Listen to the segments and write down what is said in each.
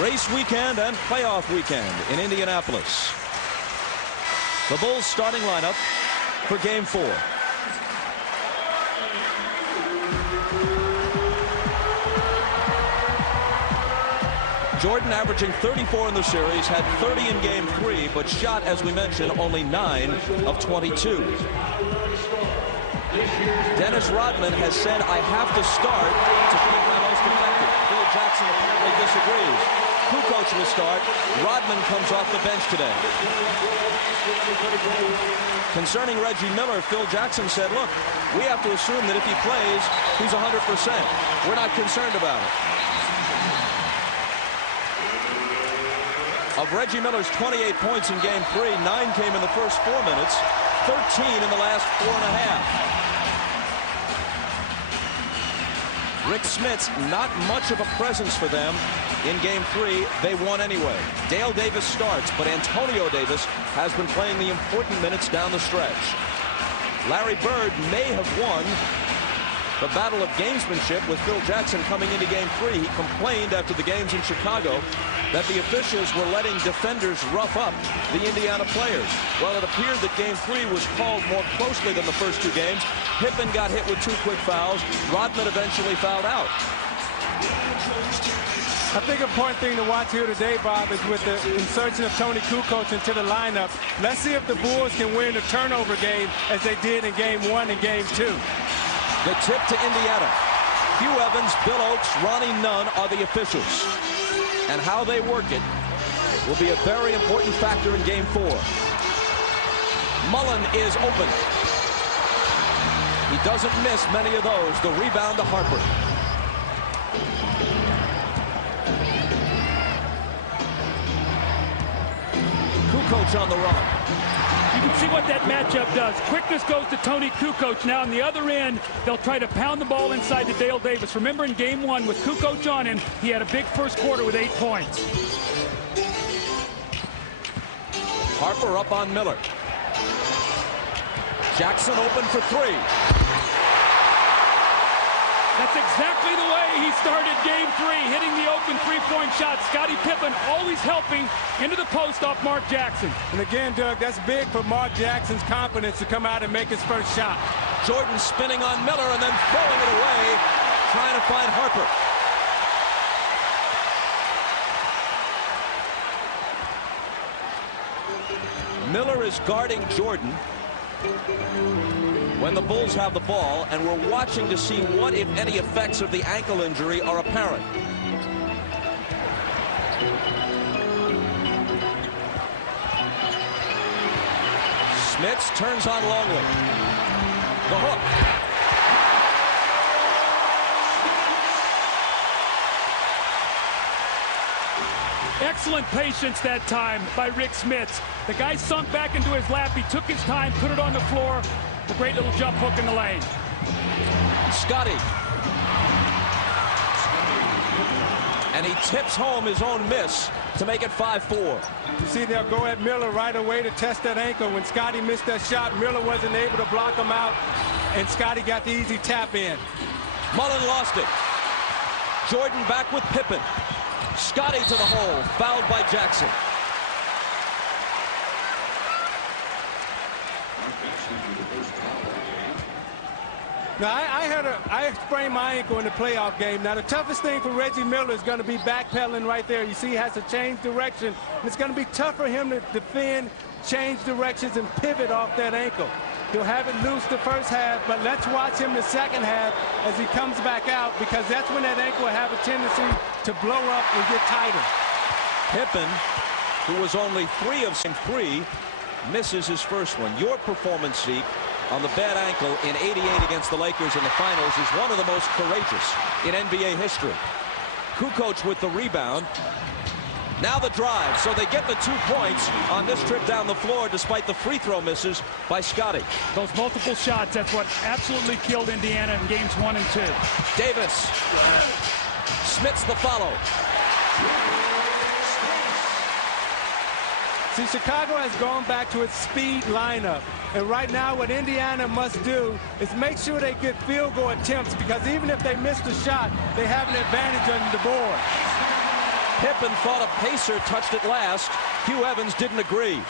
Race weekend and playoff weekend in Indianapolis. The Bulls starting lineup for Game 4. Jordan averaging 34 in the series, had 30 in Game 3, but shot, as we mentioned, only 9 of 22. Dennis Rodman has said, I have to start to be my most effective. Phil Jackson apparently disagrees. Kukoc will start. Rodman comes off the bench today. Concerning Reggie Miller, Phil Jackson said, look, we have to assume that if he plays, he's 100%. We're not concerned about it. Of Reggie Miller's 28 points in Game 3, 9 came in the first 4 minutes, 13 in the last 4.5. Rick Smits, not much of a presence for them in Game 3. They won anyway. Dale Davis starts, but Antonio Davis has been playing the important minutes down the stretch. Larry Bird may have won the battle of gamesmanship with Phil Jackson coming into Game 3. He complained after the games in Chicago that the officials were letting defenders rough up the Indiana players. Well, it appeared that Game 3 was called more closely than the first 2 games. Pippen got hit with 2 quick fouls. Rodman eventually fouled out. I think an important thing to watch here today, Bob, is with the insertion of Tony Kukoc into the lineup. Let's see if the Bulls can win the turnover game as they did in Game 1 and Game 2. The tip to Indiana. Hugh Evans, Bill Oakes, Ronnie Nunn are the officials. And how they work it will be a very important factor in Game 4. Mullen is open. He doesn't miss many of those. The rebound to Harper. Kukoc on the run. You can see what that matchup does. Quickness goes to Tony Kukoc. Now on the other end, they'll try to pound the ball inside to Dale Davis. Remember in Game 1 with Kukoc on him, he had a big first quarter with 8 points. Harper up on Miller. Jackson open for 3. That's exactly the way he started Game 3, hitting the open three-point shot. Scottie Pippen always helping into the post off Mark Jackson. And again, Doug, that's big for Mark Jackson's confidence to come out and make his first shot. Jordan spinning on Miller and then throwing it away, trying to find Harper. Miller is guarding Jordan when the Bulls have the ball, and we're watching to see what, if any, effects of the ankle injury are apparent. Smits turns on Longley. The hook. Excellent patience that time by Rick Smits. The guy sunk back into his lap. He took his time, put it on the floor. A great little jump hook in the lane. Scottie. And he tips home his own miss to make it 5-4. You see, they'll go at Miller right away to test that ankle. When Scottie missed that shot, Miller wasn't able to block him out, and Scottie got the easy tap in. Mullen lost it. Jordan back with Pippen. Scottie to the hole, fouled by Jackson. Now, I sprained my ankle in the playoff game. Now, the toughest thing for Reggie Miller is going to be backpedaling right there. You see, he has to change direction. And it's going to be tough for him to defend, change directions, and pivot off that ankle. He'll have it loose the first half, but let's watch him the second half as he comes back out, because that's when that ankle will have a tendency to blow up and get tighter. Pippen, who was only 3 of 3, misses his first one. Your performance, Zeke, on the bad ankle in '88 against the Lakers in the finals is one of the most courageous in NBA history. Kukoc with the rebound. Now the drive, so they get the 2 points on this trip down the floor despite the free throw misses by Scottie. Those multiple shots, that's what absolutely killed Indiana in Games 1 and 2. Davis. Smits the follow. See, Chicago has gone back to its speed lineup. And right now what Indiana must do is make sure they get field goal attempts, because even if they miss the shot, they have an advantage on the board. Pippen thought a Pacer touched it last. Hugh Evans didn't agree.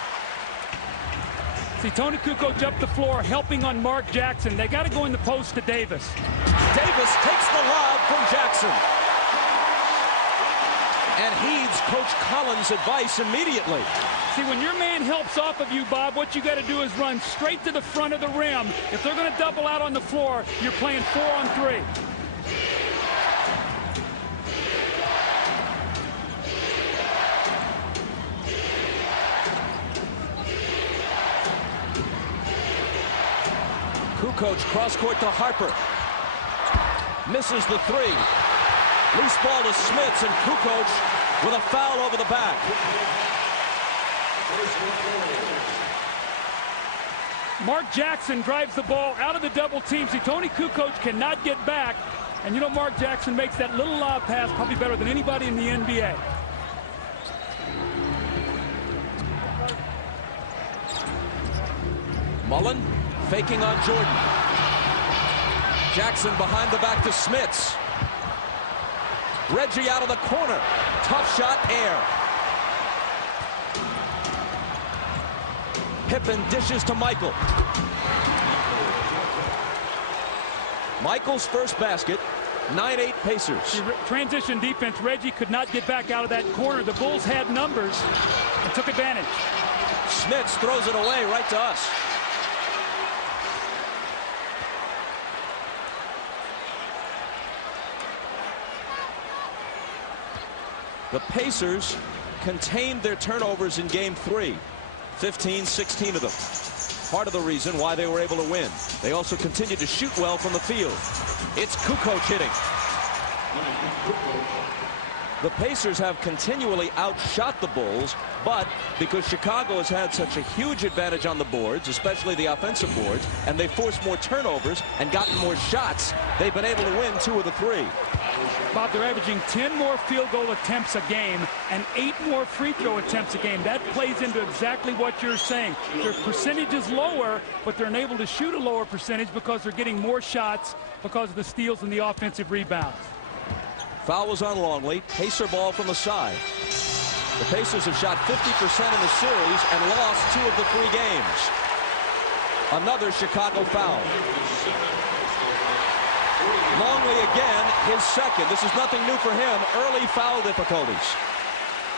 See, Tony Kukoc up the floor, helping on Mark Jackson. They got to go in the post to Davis. Davis takes the lob from Jackson. And heeds Coach Collins' advice immediately. See, when your man helps off of you, Bob, what you got to do is run straight to the front of the rim. If they're going to double out on the floor, you're playing 4-on-3. Kukoc cross-court to Harper. Misses the three. Loose ball to Smits, and Kukoc with a foul over the back. Mark Jackson drives the ball out of the double team. See, Tony Kukoc cannot get back. And you know, Mark Jackson makes that little lob pass probably better than anybody in the NBA. Mullen faking on Jordan. Jackson behind the back to Smits. Reggie out of the corner. Tough shot, air. Pippen dishes to Michael. Michael's first basket. 9-8 Pacers. Transition defense. Reggie could not get back out of that corner. The Bulls had numbers and took advantage. Smits throws it away right to us. The Pacers contained their turnovers in Game 3. 15, 16 of them. Part of the reason why they were able to win. They also continued to shoot well from the field. It's Kukoc hitting. The Pacers have continually outshot the Bulls, but because Chicago has had such a huge advantage on the boards, especially the offensive boards, and they forced more turnovers and gotten more shots, they've been able to win 2 of the 3. Bob, they're averaging 10 more field goal attempts a game and 8 more free throw attempts a game. That plays into exactly what you're saying. Their percentage is lower, but they're able to shoot a lower percentage because they're getting more shots because of the steals and the offensive rebounds. Foul was on Longley. Pacer ball from the side. The Pacers have shot 50% in the series and lost 2 of the 3 games. Another Chicago foul. Longley again, his second. This is nothing new for him. Early foul difficulties.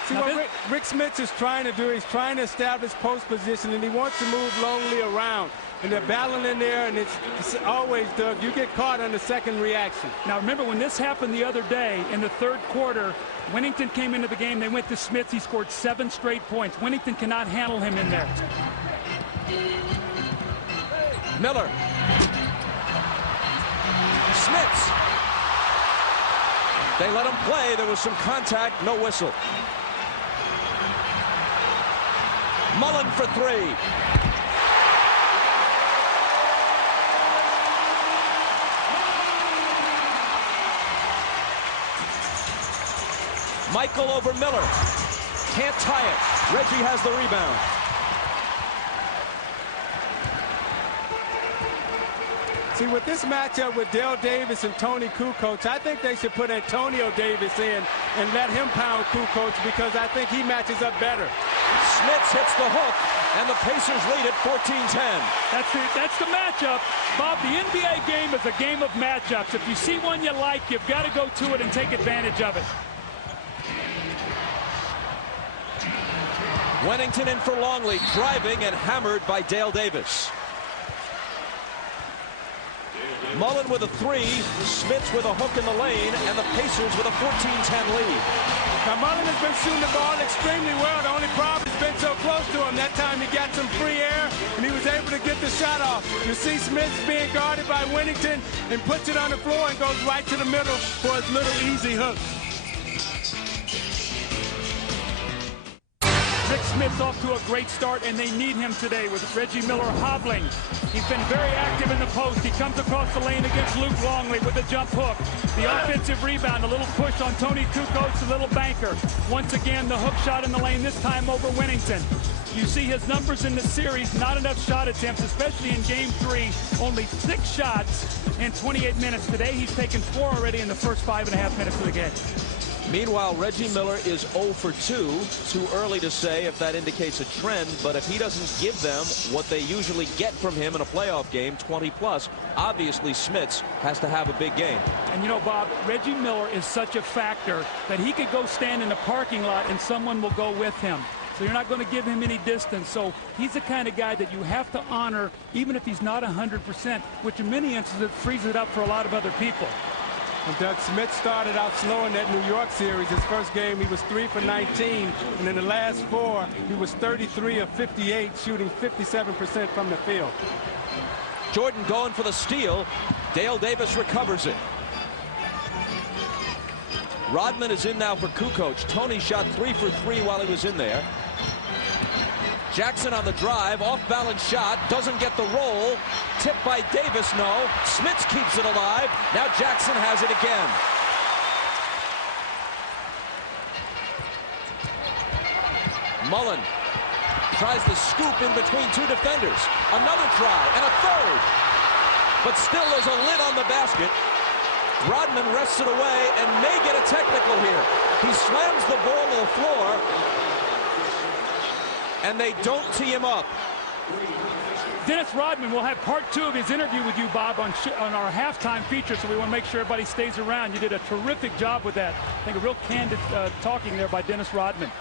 See what Rick Smits is trying to do, he's trying to establish post position, and he wants to move Longley around. And they're battling in there, and it's always, Doug, you get caught on the second reaction. Now, remember, when this happened the other day in the 3rd quarter, Winnington came into the game. They went to Smits. He scored 7 straight points. Winnington cannot handle him in there. Miller. Smits. They let him play. There was some contact, no whistle. Mullen for 3. Michael over Miller. Can't tie it. Reggie has the rebound. See, with this matchup with Dale Davis and Tony Kukoc, I think they should put Antonio Davis in and let him pound Kukoc because I think he matches up better. Smits hits the hook, and the Pacers lead at 14-10. That's the matchup. Bob, the NBA game is a game of matchups. If you see one you like, you've got to go to it and take advantage of it. Wennington in for Longley, driving and hammered by Dale Davis. Mullen with a 3, Smits with a hook in the lane, and the Pacers with a 14-10 lead. Now, Mullen has been shooting the ball extremely well. The only problem has been so close to him. That time he got some free air, and he was able to get the shot off. You see Smits being guarded by Wennington and puts it on the floor and goes right to the middle for his little easy hook. Rick Smits off to a great start, and they need him today with Reggie Miller hobbling. He's been very active in the post. He comes across the lane against Luke Longley with a jump hook. The offensive rebound, a little push on Tony Kukoc, a little banker. Once again, the hook shot in the lane, this time over Wennington. You see his numbers in the series, not enough shot attempts, especially in Game 3. Only 6 shots in 28 minutes. Today, he's taken 4 already in the first 5.5 minutes of the game. Meanwhile, Reggie Miller is 0 for 2. Too early to say if that indicates a trend, but if he doesn't give them what they usually get from him in a playoff game, 20+, obviously Smits has to have a big game. And you know, Bob, Reggie Miller is such a factor that he could go stand in the parking lot and someone will go with him. So you're not going to give him any distance. So he's the kind of guy that you have to honor, even if he's not 100%, which in many instances frees it up for a lot of other people. And Doug Smith started out slow in that New York series. His first game, he was 3 for 19. And in the last 4, he was 33 of 58, shooting 57% from the field. Jordan going for the steal. Dale Davis recovers it. Rodman is in now for Kukoc. Tony shot 3 for 3 while he was in there. Jackson on the drive, off-balance shot, doesn't get the roll. Tipped by Davis, no. Smits keeps it alive. Now Jackson has it again. Mullen tries to scoop in between 2 defenders. Another try, and a third. But still there's a lid on the basket. Rodman wrests it away and may get a technical here. He slams the ball to the floor. And they don't tee him up. Dennis Rodman will have part 2 of his interview with you, Bob, on our halftime feature, so we want to make sure everybody stays around. You did a terrific job with that. I think a real candid talking there by Dennis Rodman.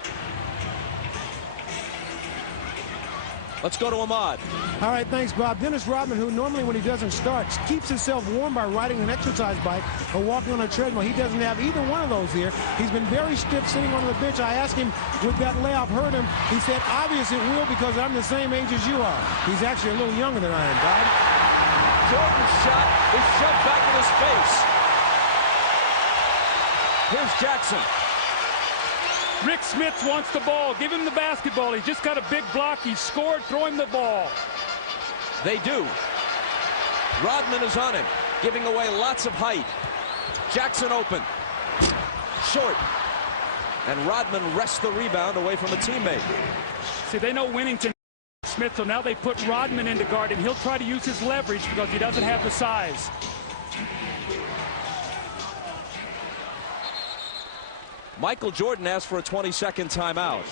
Let's go to Ahmad. All right, thanks, Bob. Dennis Rodman, who normally when he doesn't start, keeps himself warm by riding an exercise bike or walking on a treadmill. He doesn't have either one of those here. He's been very stiff sitting on the bench. I asked him, would that layoff hurt him? He said, obviously it will because I'm the same age as you are. He's actually a little younger than I am, Bob. Jordan's shot is shoved back in his face. Here's Jackson. Rick Smits wants the ball. Give him the basketball. He's just got a big block. He scored. Throw him the ball. They do. Rodman is on him, giving away lots of height. Jackson open. Short. And Rodman wrests the rebound away from a teammate. See, they know Winnington Smith, so now they put Rodman into guard, and he'll try to use his leverage because he doesn't have the size. Michael Jordan asked for a 22nd timeout.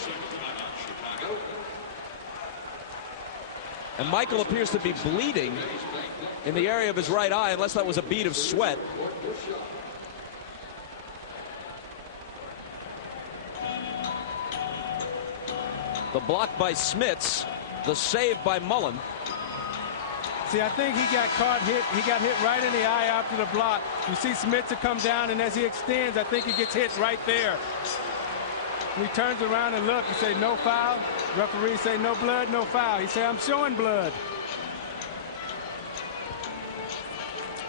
And Michael appears to be bleeding in the area of his right eye, unless that was a bead of sweat. The block by Smits, the save by Mullen. See, I think he got caught hit. He got hit right in the eye after the block. You see Smits come down, and as he extends, I think he gets hit right there. He turns around and look. He say no foul. Referee say no blood, no foul. He say I'm showing blood.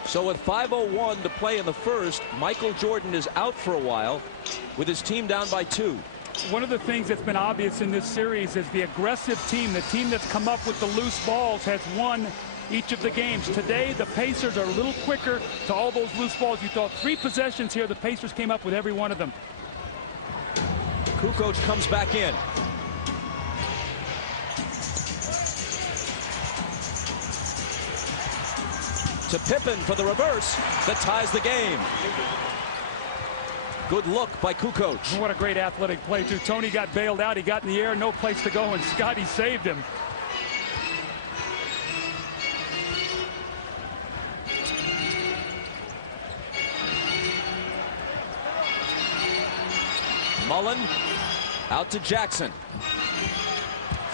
So with 5:01 to play in the first, Michael Jordan is out for a while with his team down by 2. One of the things that's been obvious in this series is the aggressive team, the team that's come up with the loose balls, has won each of the games. Today, the Pacers are a little quicker to all those loose balls. You thought 3 possessions here, the Pacers came up with every one of them. Kukoc comes back in. To Pippen for the reverse that ties the game. Good look by Kukoc. What a great athletic play, too. Tony got bailed out. He got in the air, no place to go, and Scotty saved him. Mullen out to Jackson.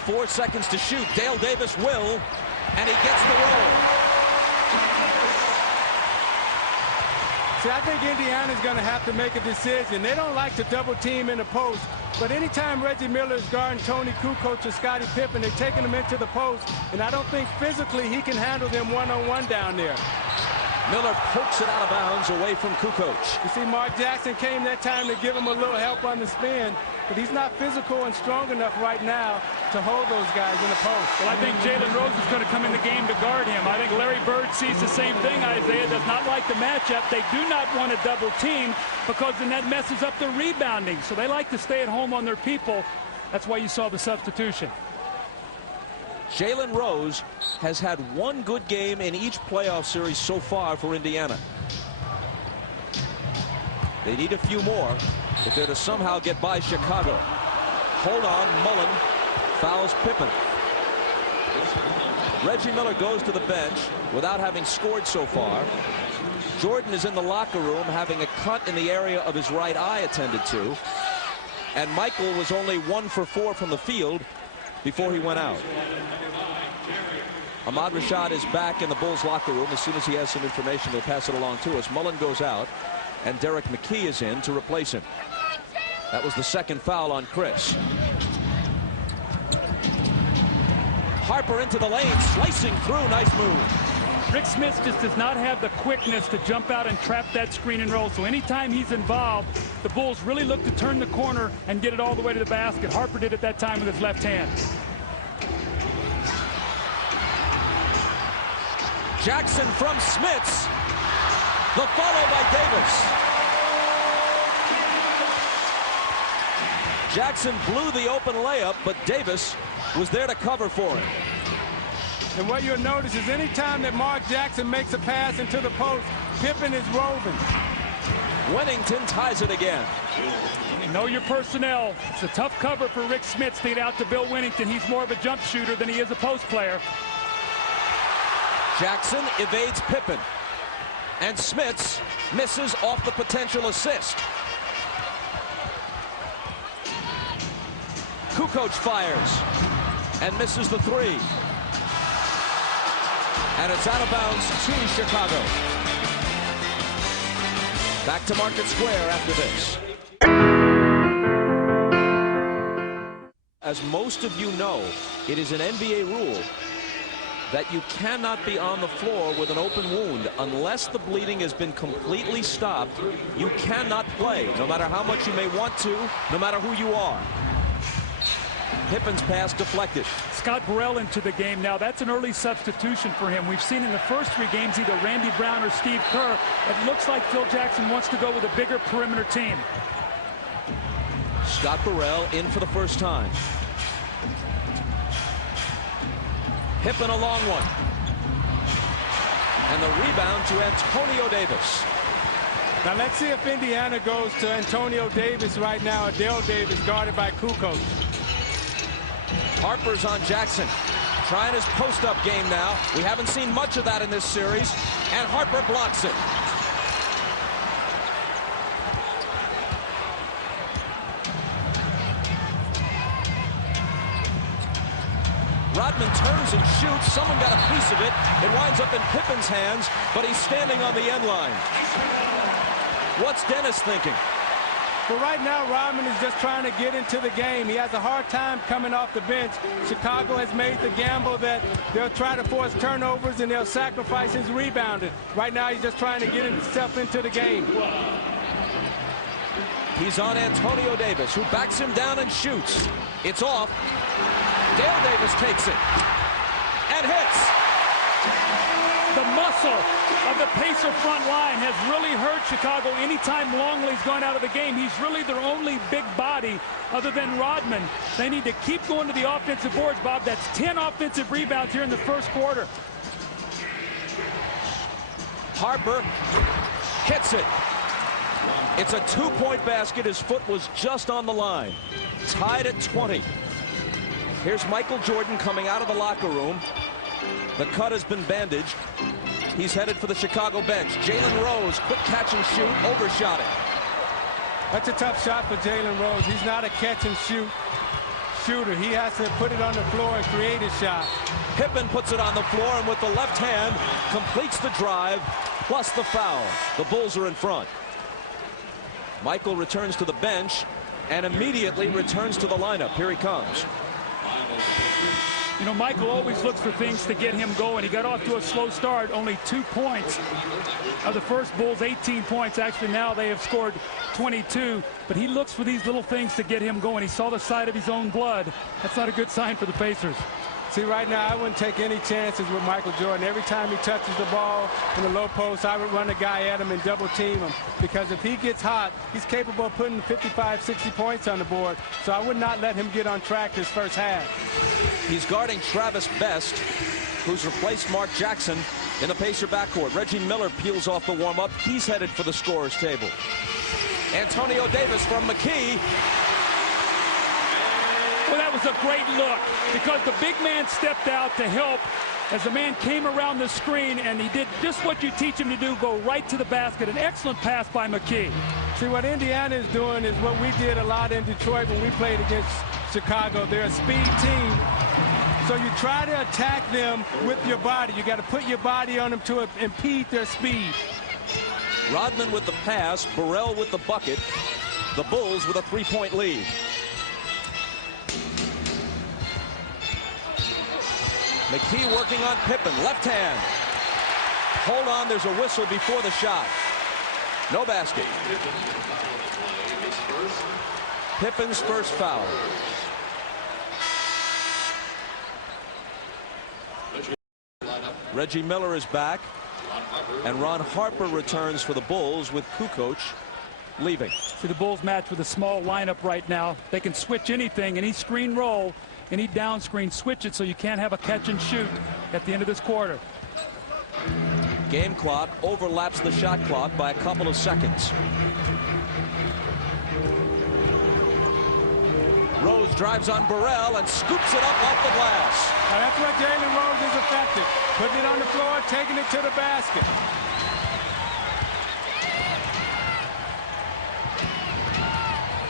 4 seconds to shoot. Dale Davis will, and he gets the roll. See, I think Indiana's going to have to make a decision. They don't like to double team in the post, but anytime Reggie Miller is guarding Tony Kukoc or Scottie Pippen, they're taking him into the post, and I don't think physically he can handle them one-on-one down there. Miller pokes it out of bounds away from Kukoc. You see, Mark Jackson came that time to give him a little help on the spin, but he's not physical and strong enough right now to hold those guys in the post. Well, I think Jalen Rose is going to come in the game to guard him. I think Larry Bird sees the same thing. Isaiah does not like the matchup. They do not want to double team because then that messes up the rebounding. So they like to stay at home on their people. That's why you saw the substitution. Jalen Rose has had 1 good game in each playoff series so far for Indiana. They need a few more. if they're to somehow get by Chicago. Hold on, Mullen fouls Pippen. Reggie Miller goes to the bench without having scored so far. Jordan is in the locker room having a cut in the area of his right eye attended to. And Michael was only 1 for 4 from the field before he went out. Ahmad Rashad is back in the Bulls locker room. As soon as he has some information, he'll pass it along to us. Mullen goes out, and Derek McKee is in to replace him. That was the second foul on Chris. Harper into the lane, slicing through. Nice move. Rick Smith just does not have the quickness to jump out and trap that screen and roll. So anytime he's involved, the Bulls really look to turn the corner and get it all the way to the basket. Harper did it that time with his left hand. Jackson from Smits. The follow by Davis. Jackson blew the open layup, but Davis was there to cover for him. And what you'll notice is anytime that Mark Jackson makes a pass into the post, Pippen is roving. Wennington ties it again. Know your personnel. It's a tough cover for Rick Smits to get out to Bill Wennington. He's more of a jump shooter than he is a post player. Jackson evades Pippen. And Smits misses off the potential assist. Kukoc fires and misses the three. And it's out of bounds to Chicago. Back to Market Square after this. As most of you know, it is an NBA rule that you cannot be on the floor with an open wound unless the bleeding has been completely stopped. You cannot play, no matter how much you may want to, no matter who you are. Pippen's pass deflected. Scott Burrell into the game now. That's an early substitution for him. We've seen in the first 3 games either Randy Brown or Steve Kerr. It looks like Phil Jackson wants to go with a bigger perimeter team. Scott Burrell in for the first time. Pippen a long one. And the rebound to Antonio Davis. Now let's see if Indiana goes to Antonio Davis right now. Dale Davis guarded by Kukoc. Harper's on Jackson. Trying his post-up game now. We haven't seen much of that in this series. And Harper blocks it. Rodman turns and shoots. Someone got a piece of it. It winds up in Pippen's hands, but he's standing on the end line. What's Dennis thinking? Well, right now, Rodman is just trying to get into the game. He has a hard time coming off the bench. Chicago has made the gamble that they'll try to force turnovers and they'll sacrifice his rebounding. Right now, he's just trying to get himself into the game. He's on Antonio Davis, who backs him down and shoots. It's off. Dale Davis takes it and hits. The muscle of the Pacer front line has really hurt Chicago anytime Longley's gone out of the game. He's really their only big body other than Rodman. They need to keep going to the offensive boards, Bob. That's 10 offensive rebounds here in the first quarter. Harper hits it. It's a 2-point basket. His foot was just on the line. Tied at 20. Here's Michael Jordan coming out of the locker room. The cut has been bandaged. He's headed for the Chicago bench. Jalen Rose, quick catch and shoot, overshot it. That's a tough shot for Jalen Rose. He's not a catch and shoot shooter. He has to put it on the floor and create a shot. Pippen puts it on the floor and with the left hand completes the drive plus the foul. The Bulls are in front. Michael returns to the bench and immediately returns to the lineup. Here he comes. You know, Michael always looks for things to get him going. He got off to a slow start, only 2 points of the first Bulls 18 points. Actually, now they have scored 22, but he looks for these little things to get him going. He saw the side of his own blood. That's not a good sign for the Pacers. See, right now, I wouldn't take any chances with Michael Jordan. Every time he touches the ball in the low post, I would run a guy at him and double team him. Because if he gets hot, he's capable of putting 55, 60 points on the board. So I would not let him get on track this first half. He's guarding Travis Best, who's replaced Mark Jackson in the Pacer backcourt. Reggie Miller peels off the warm-up. He's headed for the scorer's table. Antonio Davis from McKee. Well, that was a great look because the big man stepped out to help as the man came around the screen, and he did just what you teach him to do, go right to the basket. An excellent pass by McKee. See, what Indiana is doing is what we did a lot in Detroit when we played against Chicago. They're a speed team. So you try to attack them with your body. You got to put your body on them to impede their speed. Rodman with the pass, Burrell with the bucket. The Bulls with a 3-point lead. McKee working on Pippen, left hand. Hold on, there's a whistle before the shot. No basket. Pippen's first foul. Reggie Miller is back, and Ron Harper returns for the Bulls with Kukoc leaving. See, the Bulls match with a small lineup right now. They can switch anything, any screen roll, any down screen, switch it so you can't have a catch and shoot at the end of this quarter. Game clock overlaps the shot clock by a couple of seconds. Rose drives on Burrell and scoops it up off the glass. Now that's what Jalen Rose is effective. Putting it on the floor, taking it to the basket.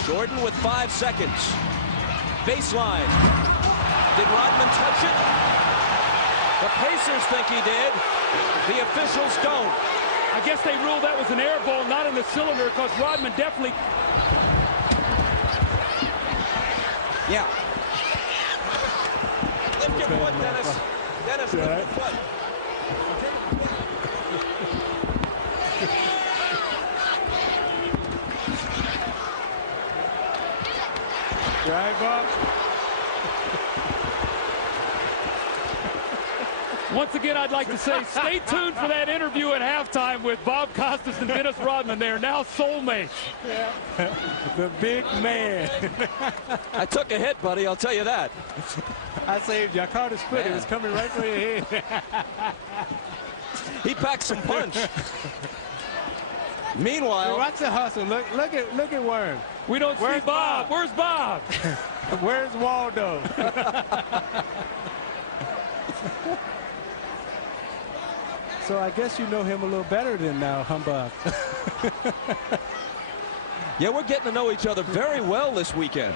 Jordan with 5 seconds. Baseline. Did Rodman touch it? The Pacers think he did. The officials don't. I guess they ruled that was an air ball, not in the cylinder, because Rodman definitely... Yeah. Lift your foot, Dennis. Dennis, lift your foot. Right, Bob? Once again, I'd like to say, stay tuned for that interview at halftime with Bob Costas and Dennis Rodman. They are now soulmates. Yeah. The big man. I took a hit, buddy, I'll tell you that. I saved you. I caught his foot. It was coming right for your head. He packed some punch. Meanwhile, watch the hustle. Look at Worm. We don't see Bob. Where's Bob? Where's Waldo? So I guess you know him a little better than now, Humbug. Yeah, we're getting to know each other very well this weekend.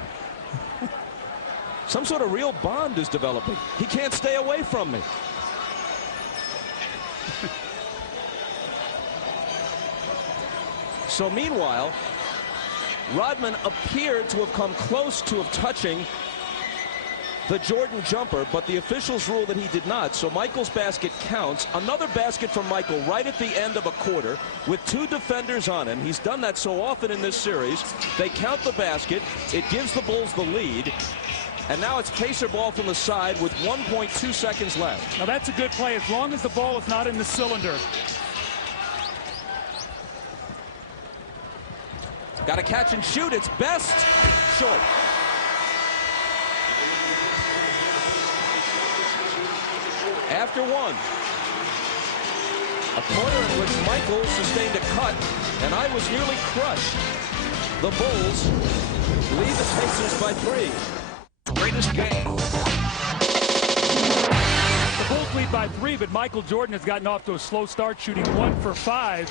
Some sort of real bond is developing. He can't stay away from me. So meanwhile, Rodman appeared to have come close to touching the Jordan jumper, but the officials ruled that he did not. So Michael's basket counts. Another basket from Michael right at the end of a quarter with 2 defenders on him. He's done that so often in this series. They count the basket. It gives the Bulls the lead. And now it's Pacer ball from the side with 1.2 seconds left. Now that's a good play as long as the ball is not in the cylinder. Got to catch and shoot. It's Best. Short. After 1. A quarter in which Michael sustained a cut, and I was nearly crushed. The Bulls lead the Pacers by 3. Greatest game. The Bulls lead by 3, but Michael Jordan has gotten off to a slow start, shooting 1 for 5.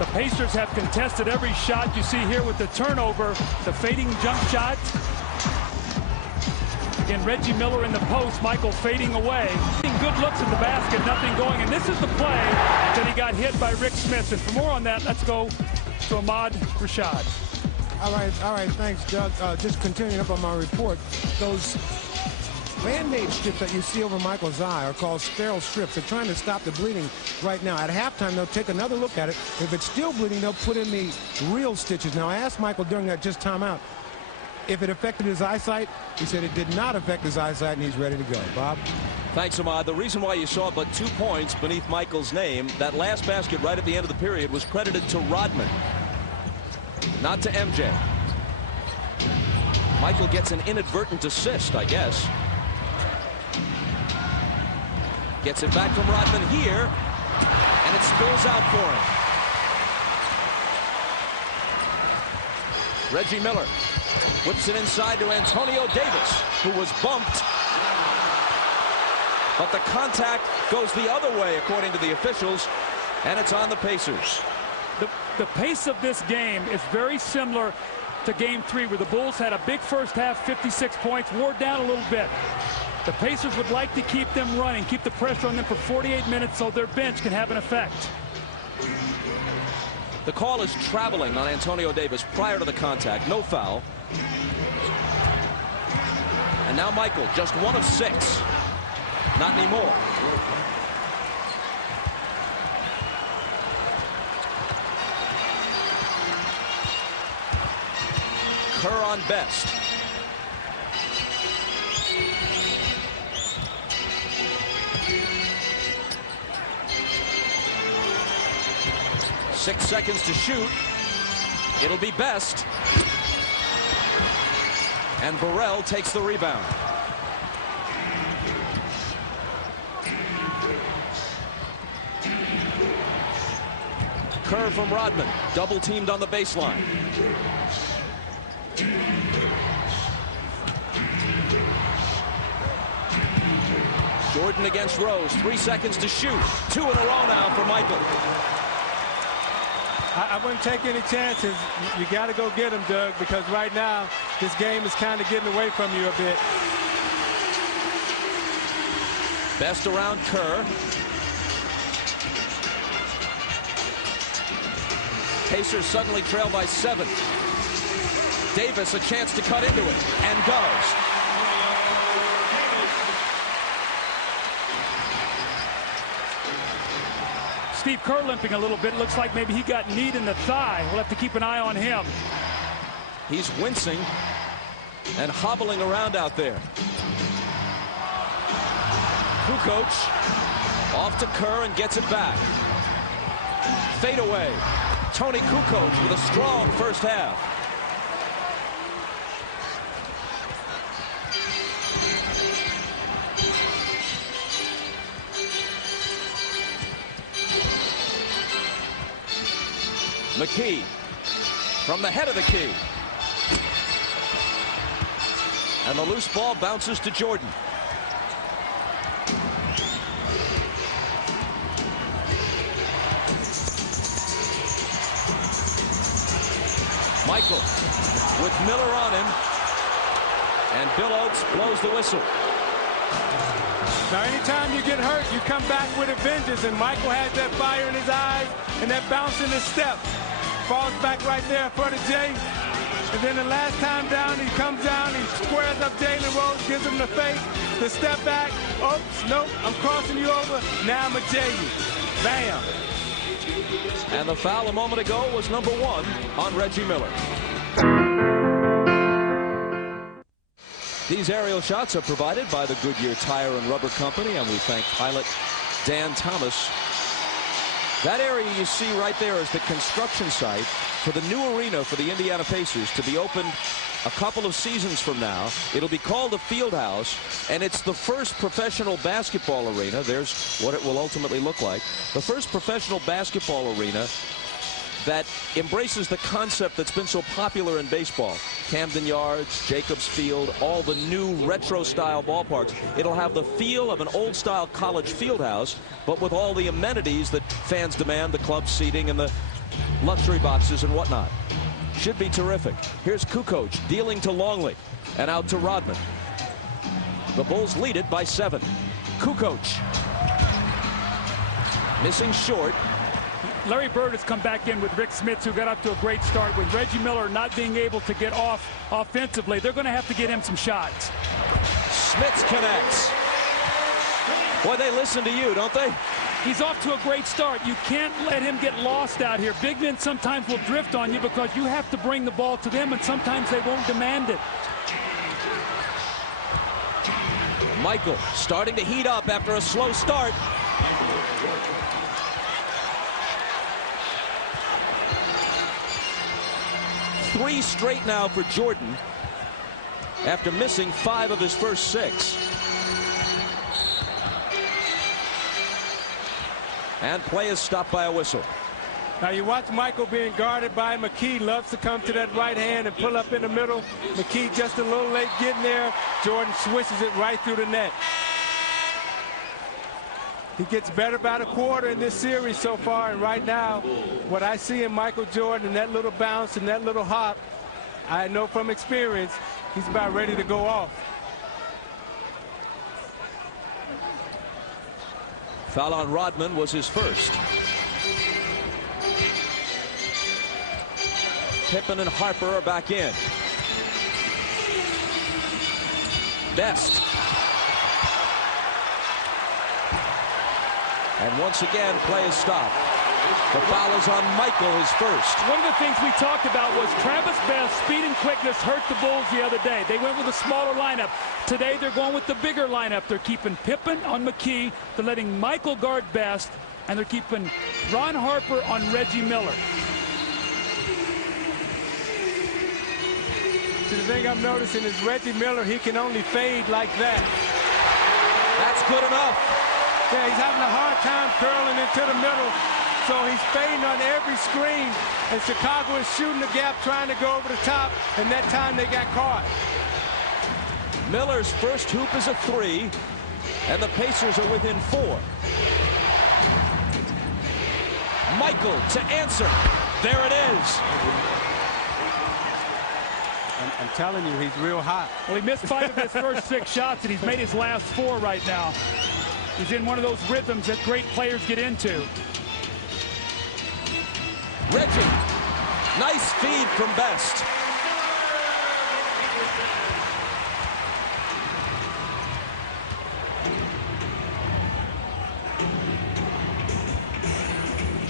The Pacers have contested every shot you see here with the turnover, the fading jump shot. Again, Reggie Miller in the post, Michael fading away. Good looks at the basket, nothing going. And this is the play that he got hit by Rick Smith. And for more on that, let's go to Ahmad Rashad. All right, thanks, Doug. Just continuing up on my report, those Band-Aid strips that you see over Michael's eye are called sterile strips. They're trying to stop the bleeding right now. At halftime, they'll take another look at it. If it's still bleeding, they'll put in the real stitches. Now, I asked Michael during that just timeout if it affected his eyesight. He said it did not affect his eyesight, and he's ready to go. Bob? Thanks, Ahmad. The reason why you saw but 2 points beneath Michael's name, that last basket right at the end of the period was credited to Rodman, not to MJ. Michael gets an inadvertent assist, I guess. Gets it back from Rodman here, and it spills out for him. Reggie Miller whips it inside to Antonio Davis, who was bumped. But the contact goes the other way, according to the officials, and it's on the Pacers. The pace of this game is very similar to Game 3, where the Bulls had a big first half, 56 points, wore down a little bit. The Pacers would like to keep them running, keep the pressure on them for 48 minutes so their bench can have an effect. The call is traveling on Antonio Davis prior to the contact. No foul. And now Michael, just 1 of 6. Not anymore. Kerr on Best. Six seconds to shoot. It'll be Best. And Burrell takes the rebound. Kerr from Rodman, double teamed on the baseline. Jordan against Rose, 3 seconds to shoot. 2 in a row now for Michael. I wouldn't take any chances. You got to go get him, Doug, because right now this game is kind of getting away from you a bit. Best around Kerr. Pacers suddenly trail by 7. Davis a chance to cut into it, and goes. Steve Kerr limping a little bit. Looks like maybe he got kneed in the thigh. We'll have to keep an eye on him. He's wincing and hobbling around out there. Kukoc off to Kerr and gets it back. Fade away. Tony Kukoc with a strong first half. McKee from the head of the key. And the loose ball bounces to Jordan. Michael with Miller on him. And Bill Oates blows the whistle. Now, anytime you get hurt, you come back with a vengeance. And Michael has that fire in his eyes and that bounce in his step. Falls back right there in front of Jay. And then the last time down, he comes down, he squares up Jalen Rose, gives him the fake, the step back. Oops, nope, I'm crossing you over. Now I'm a Jay you. Bam. And the foul a moment ago was number 1 on Reggie Miller. These aerial shots are provided by the Goodyear Tire and Rubber Company, and we thank pilot Dan Thomas. That area you see right there is the construction site for the new arena for the Indiana Pacers to be opened a couple of seasons from now. It'll be called the Fieldhouse, and it's the first professional basketball arena. There's what it will ultimately look like. The first professional basketball arena that embraces the concept that's been so popular in baseball. Camden Yards, Jacobs Field, all the new retro-style ballparks. It'll have the feel of an old-style college field house, but with all the amenities that fans demand, the club seating and the luxury boxes and whatnot. Should be terrific. Here's Kukoc dealing to Longley and out to Rodman. The Bulls lead it by 7. Kukoc missing short. Larry Bird has come back in with Rick Smits, who got up to a great start. With Reggie Miller not being able to get off offensively, they're going to have to get him some shots. Smits connects. Boy, they listen to you, don't they? He's off to a great start. You can't let him get lost out here. Big men sometimes will drift on you because you have to bring the ball to them, and sometimes they won't demand it. Michael starting to heat up after a slow start. Three straight now for Jordan after missing 5 of his first 6. And play is stopped by a whistle. Now you watch Michael being guarded by McKee. Loves to come to that right hand and pull up in the middle. McKee just a little late getting there. Jordan swishes it right through the net. He gets better by the quarter in this series so far, and right now, what I see in Michael Jordan, that little bounce and that little hop, I know from experience, he's about ready to go off. Foul on Rodman was his first. Pippen and Harper are back in. Best. And once again, play is stopped. The foul is on Michael, his first. One of the things we talked about was Travis Best's speed and quickness hurt the Bulls the other day. They went with a smaller lineup. Today, they're going with the bigger lineup. They're keeping Pippen on McKee. They're letting Michael guard Best. And they're keeping Ron Harper on Reggie Miller. See, the thing I'm noticing is Reggie Miller, he can only fade like that. That's good enough. Yeah, he's having a hard time curling into the middle. So he's fading on every screen. And Chicago is shooting the gap, trying to go over the top. And that time they got caught. Miller's first hoop is a 3. And the Pacers are within 4. Michael to answer. There it is. I'm telling you, he's real hot. Well, he missed 5 of his first 6 shots, and he's made his last 4 right now. He's in one of those rhythms that great players get into. Reggie, nice feed from Best.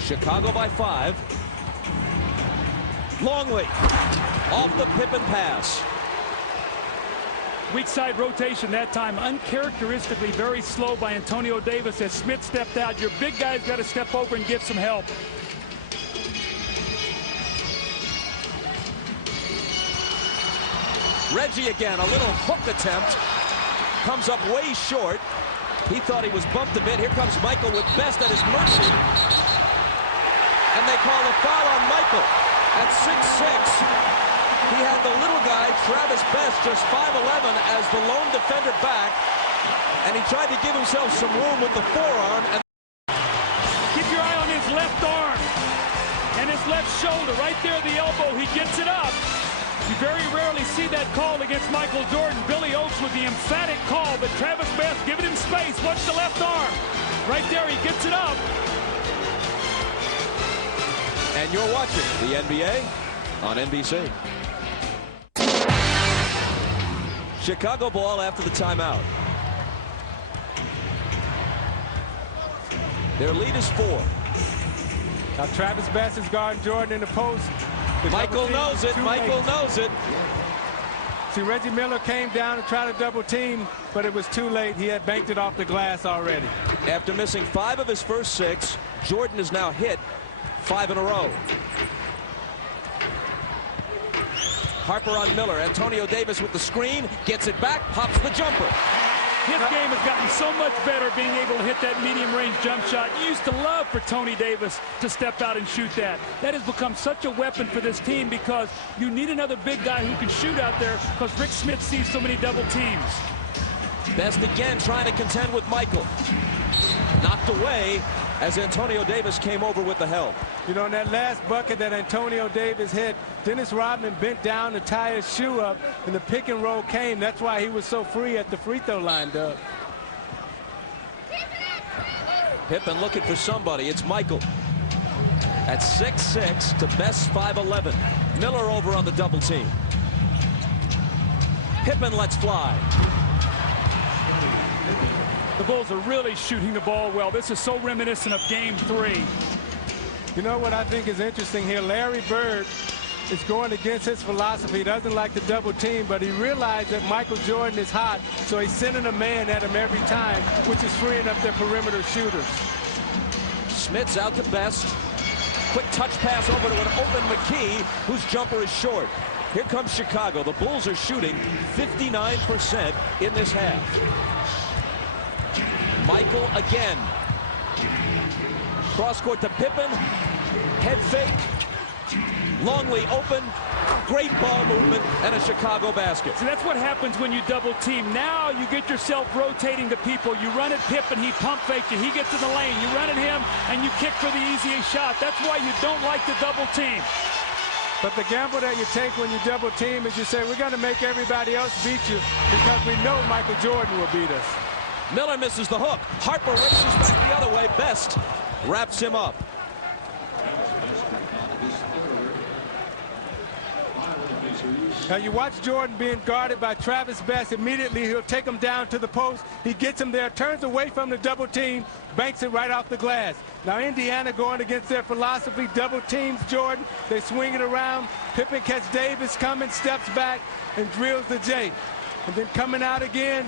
Chicago by 5. Longley off the Pippen pass. Weak side rotation that time, uncharacteristically very slow by Antonio Davis as Smith stepped out. Your big guy's got to step over and give some help. Reggie again, a little hook attempt. Comes up way short. He thought he was bumped a bit. Here comes Michael with Best at his mercy. And they call a foul on Michael at 6'6". He had the little guy, Travis Best, just 5'11", as the lone defender back. And he tried to give himself some room with the forearm. And keep your eye on his left arm and his left shoulder. Right there at the elbow, he gets it up. You very rarely see that call against Michael Jordan. Billy Oakes with the emphatic call, but Travis Best giving him space. Watch the left arm. Right there, he gets it up. And you're watching the NBA on NBC. Chicago ball after the timeout. Their lead is 4. Now Travis Best is guarding Jordan in the post. Michael knows it. Michael knows it. See, Reggie Miller came down to try to double team, but it was too late. He had banked it off the glass already. After missing 5 of his first 6, Jordan is now hit 5 in a row. Harper on Miller. Antonio Davis with the screen. Gets it back. Pops the jumper. His game has gotten so much better being able to hit that medium-range jump shot. You used to love for Tony Davis to step out and shoot that. That has become such a weapon for this team because you need another big guy who can shoot out there because Rick Smith sees so many double teams. Best again trying to contend with Michael. Knocked away as Antonio Davis came over with the help. You know, in that last bucket that Antonio Davis hit, Dennis Rodman bent down to tie his shoe up, and the pick and roll came. That's why he was so free at the free throw line, Doug. Pippen looking for somebody. It's Michael. At 6'6" to Best 5'11". Miller over on the double team. Pippen lets fly. The Bulls are really shooting the ball well. This is so reminiscent of Game 3. You know what I think is interesting here? Larry Bird is going against his philosophy. He doesn't like the double team, but he realized that Michael Jordan is hot, so he's sending a man at him every time, which is freeing up their perimeter shooters. Smith's out to Best. Quick touch pass over to an open McKee, whose jumper is short. Here comes Chicago. The Bulls are shooting 59% in this half. Michael again. Cross court to Pippen. Head fake. Longley open. Great ball movement and a Chicago basket. So that's what happens when you double team. Now you get yourself rotating the people. You run at Pippen, he pump fakes you. He gets in the lane. You run at him and you kick for the easiest shot. That's why you don't like to double team. But the gamble that you take when you double team is you say, we're going to make everybody else beat you because we know Michael Jordan will beat us. Miller misses the hook. Harper races back the other way. Best wraps him up. Now you watch Jordan being guarded by Travis Best. Immediately he'll take him down to the post. He gets him there, turns away from the double team, banks it right off the glass. Now Indiana going against their philosophy, double teams Jordan. They swing it around. Pippen catches Davis coming, steps back, and drills the J. And then coming out again.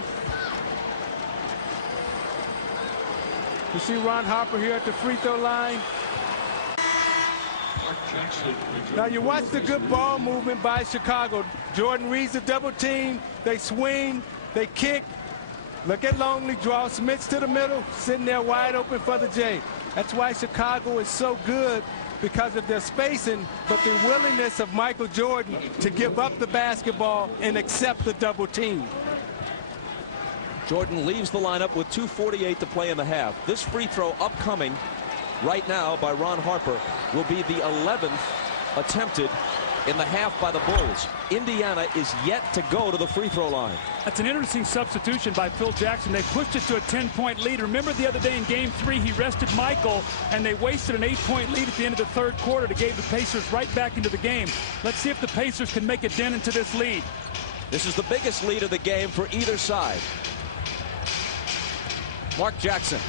You see Ron Harper here at the free throw line. Now you watch the good ball movement by Chicago. Jordan reads the double team. They swing. They kick. Look at Longley draw Smits to the middle, sitting there wide open for the J. That's why Chicago is so good, because of their spacing, but the willingness of Michael Jordan to give up the basketball and accept the double team. Jordan leaves the lineup with 2:48 to play in the half. This free throw upcoming right now by Ron Harper will be the 11th attempted in the half by the Bulls. Indiana is yet to go to the free throw line. That's an interesting substitution by Phil Jackson. They pushed it to a 10-point lead. Remember the other day in Game 3, he rested Michael, and they wasted an 8-point lead at the end of the third quarter to give the Pacers right back into the game. Let's see if the Pacers can make a dent into this lead. This is the biggest lead of the game for either side. Mark Jackson.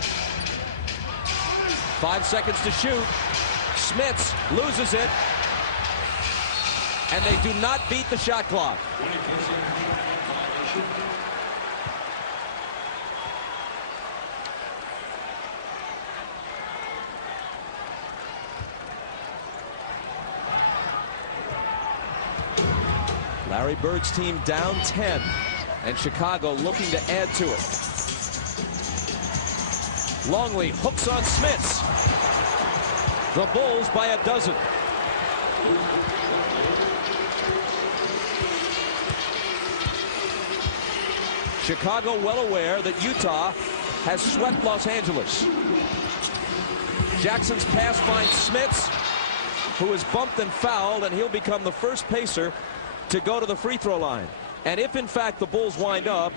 5 seconds to shoot. Smits loses it. And they do not beat the shot clock. Larry Bird's team down 10, and Chicago looking to add to it. Longley hooks on Smits. The Bulls by a dozen. Chicago well aware that Utah has swept Los Angeles. Jackson's pass finds Smits, who is bumped and fouled, and he'll become the first Pacer to go to the free throw line. And if in fact the Bulls wind up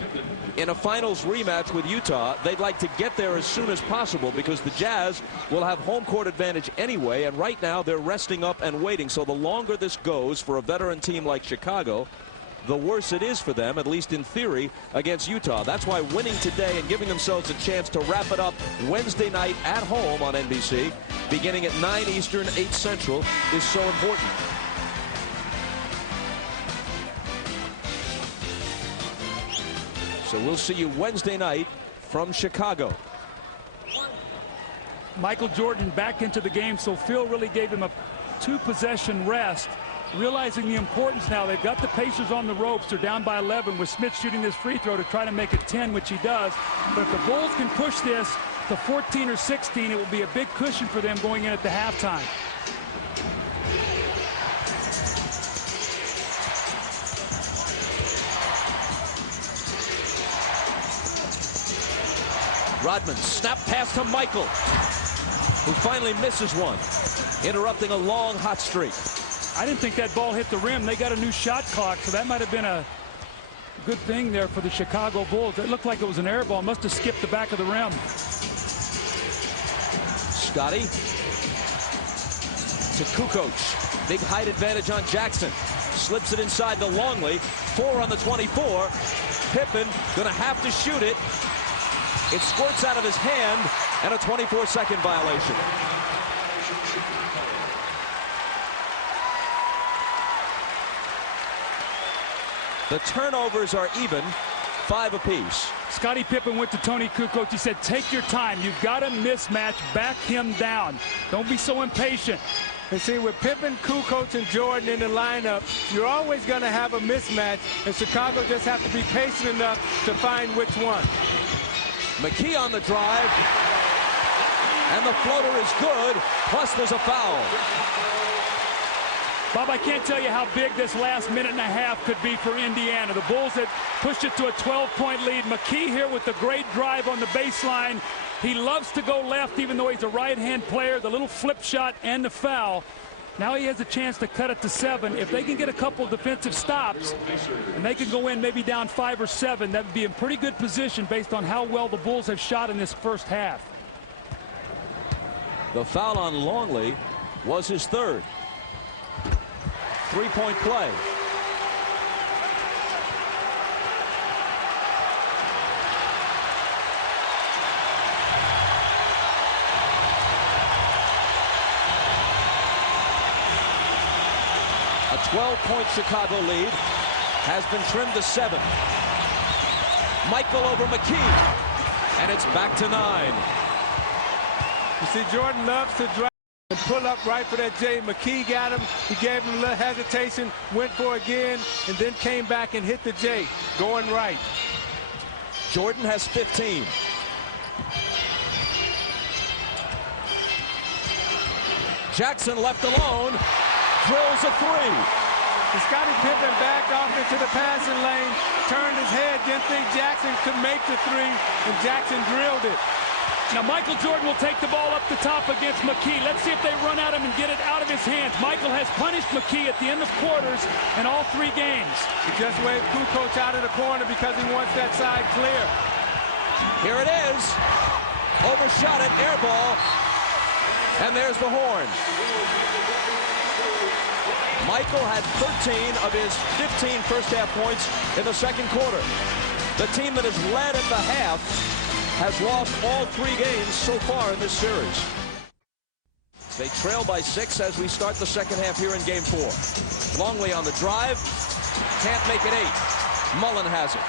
in a finals rematch with Utah, they'd like to get there as soon as possible, because the Jazz will have home court advantage anyway, and right now they're resting up and waiting. So the longer this goes for a veteran team like Chicago, the worse it is for them, at least in theory, against Utah. That's why winning today and giving themselves a chance to wrap it up Wednesday night at home on NBC, beginning at 9 Eastern, 8 Central, is so important. So we'll see you Wednesday night from Chicago. Michael Jordan back into the game, so Phil really gave him a 2-possession rest, realizing the importance now. They've got the Pacers on the ropes. They're down by 11 with Smith shooting this free throw to try to make it 10, which he does. But if the Bulls can push this to 14 or 16, it will be a big cushion for them going in at the halftime. Rodman snap pass to Michael, who finally misses one, interrupting a long hot streak. I didn't think that ball hit the rim. They got a new shot clock, so that might have been a good thing there for the Chicago Bulls. It looked like it was an air ball. Must have skipped the back of the rim. Scotty to Kukoc. Big height advantage on Jackson. Slips it inside to Longley. 4 on the 24. Pippen going to have to shoot it. It squirts out of his hand, and a 24-second violation. The turnovers are even, 5 apiece. Scottie Pippen went to Tony Kukoc. He said, take your time. You've got a mismatch. Back him down. Don't be so impatient. And see, with Pippen, Kukoc, and Jordan in the lineup, you're always going to have a mismatch, and Chicago just have to be patient enough to find which one. McKee on the drive, And the floater is good, plus there's a foul. Bob, I can't tell you how big this last minute and a half could be for Indiana. The Bulls had pushed it to a 12-point lead. McKee here with the great drive on the baseline. He loves to go left, even though he's a right-hand player. The little flip shot and the foul. Now he has a chance to cut it to 7. If they can get a couple defensive stops, and they can go in maybe down 5 or 7, that would be in pretty good position based on how well the Bulls have shot in this first half. The foul on Longley was his 3rd. 3-point play. A 12-point Chicago lead has been trimmed to 7. Michael over McKee, and it's back to 9. You see, Jordan loves to drive and pull up right for that J. McKee got him. He gave him a little hesitation, went for it again, and then came back and hit the J, going right. Jordan has 15. Jackson left alone, drills a 3. And Scottie Pippen backed off into the passing lane, turned his head, didn't think Jackson could make the 3, and Jackson drilled it. Now Michael Jordan will take the ball up the top against McKee. Let's see if they run at him and get it out of his hands. Michael has punished McKee at the end of quarters in all 3 games. He just waved Kukoc out of the corner because he wants that side clear. Here it is. Overshot it, air ball. And there's the horn. Michael had 13 of his 15 first half points in the second quarter. The team that has led at the half has lost all 3 games so far in this series. They trail by 6 as we start the second half here in game 4. Longley on the drive. Can't make it 8. Mullen has it.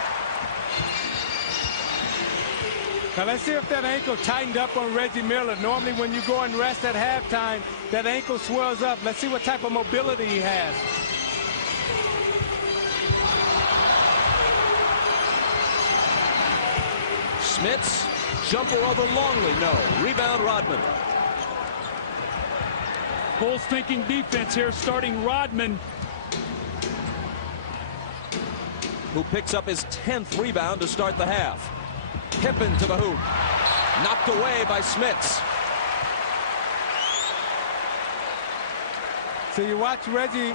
Now let's see if that ankle tightened up on Reggie Miller. Normally when you go and rest at halftime, that ankle swells up. Let's see what type of mobility he has. Smits, jumper over Longley, no. Rebound Rodman. Bulls thinking defense here, starting Rodman. Who picks up his 10th rebound to start the half. Pippen to the hoop. Knocked away by Smits. So you watch Reggie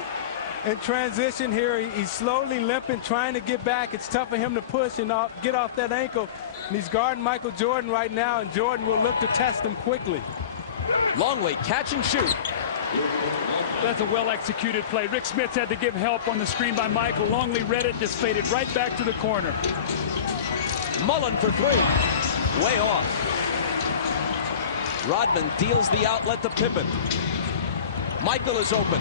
in transition here. He's slowly limping, trying to get back. It's tough for him to push and get off that ankle. And he's guarding Michael Jordan right now, and Jordan will look to test him quickly. Longley, catch and shoot. That's a well-executed play. Rick Smits had to give help on the screen by Michael. Longley read it, just faded right back to the corner. Mullen for 3. Way off. Rodman deals the outlet to Pippen. Michael is open.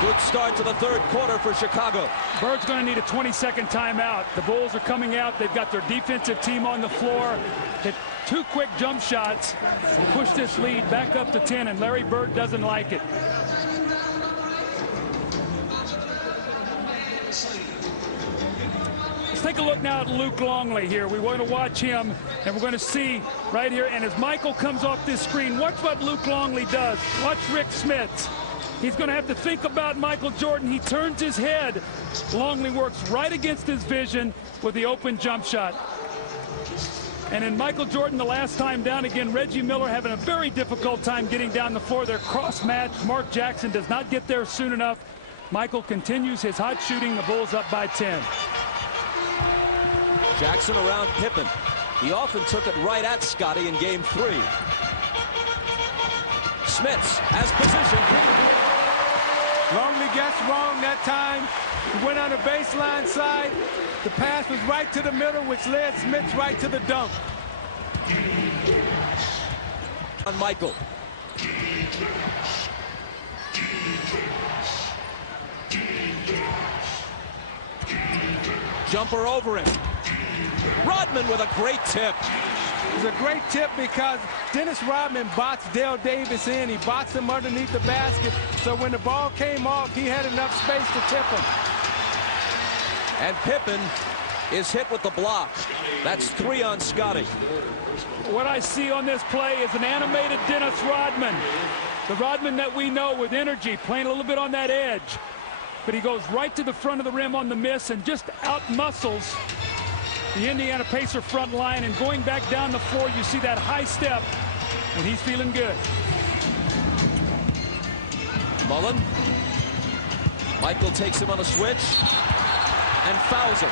Good start to the 3rd quarter for Chicago. Bird's going to need a 20-second timeout. The Bulls are coming out. They've got their defensive team on the floor. Hit 2 quick jump shots to push this lead back up to 10, and Larry Bird doesn't like it. Let's take a look now at Luke Longley here. We want to watch him, and we're going to see right here. And as Michael comes off this screen, watch what Luke Longley does. Watch Rick Smits. He's going to have to think about Michael Jordan. He turns his head. Longley works right against his vision with the open jump shot. And in Michael Jordan, the last time down again, Reggie Miller having a very difficult time getting down the floor. They're cross-matched. Mark Jackson does not get there soon enough. Michael continues his hot shooting. The Bulls up by 10. Jackson around Pippen. He often took it right at Scottie in game 3. Smits has position. Longley gets wrong that time. He went on the baseline side. The pass was right to the middle, which led Smits right to the dunk. On Michael. Jumper over him. Rodman with a great tip. It was a great tip because Dennis Rodman boxed Dale Davis in. He boxed him underneath the basket. So when the ball came off, he had enough space to tip him. And Pippen is hit with the block. That's 3 on Scotty. What I see on this play is an animated Dennis Rodman. The Rodman that we know with energy, playing a little bit on that edge. But he goes right to the front of the rim on the miss and just out-muscles the Indiana Pacer front line. And going back down the floor, you see that high step, and he's feeling good. Mullen. Michael takes him on a switch and fouls him.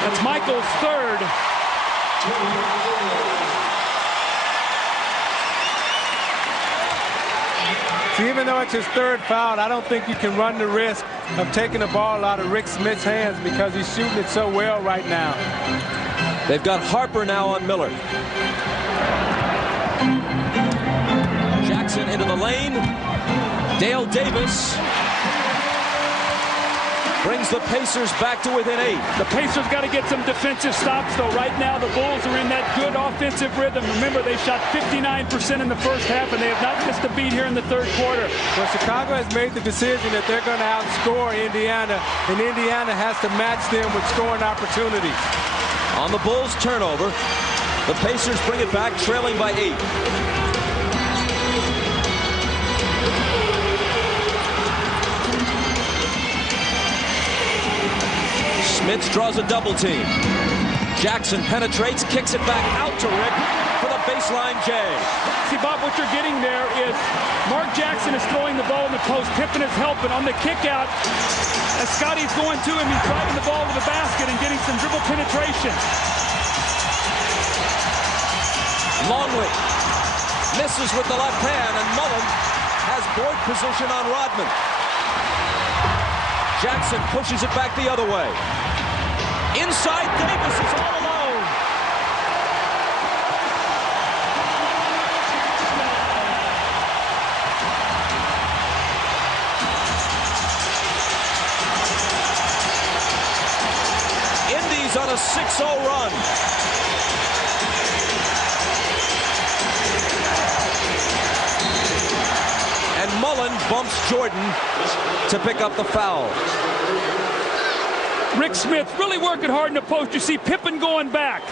That's Michael's third. So even though it's his third foul, I don't think you can run the risk of taking the ball out of Rick Smith's hands because he's shooting it so well right now. They've got Harper now on Miller. Jackson into the lane. Dale Davis brings the Pacers back to within 8. The Pacers got to get some defensive stops, though. Right now, the Bulls are in that good offensive rhythm. Remember, they shot 59% in the first half, and they have not missed a beat here in the third quarter. Well, Chicago has made the decision that they're going to outscore Indiana, and Indiana has to match them with scoring opportunities. On the Bulls turnover, the Pacers bring it back, trailing by 8. Smith draws a double team. Jackson penetrates, kicks it back out to Rick for the baseline J. See, Bob, what you're getting there is Mark Jackson is throwing the ball in the post. Pippen is helping on the kick out. As Scotty's going to him, he's driving the ball to the basket and getting some dribble penetration. Longley misses with the left hand, and Mullen has board position on Rodman. Jackson pushes it back the other way. Inside, Davis is all alone. Indies on a 6-0 run. And Mullen bumps Jordan to pick up the foul. Rick Smith really working hard in the post. You see Pippen going back.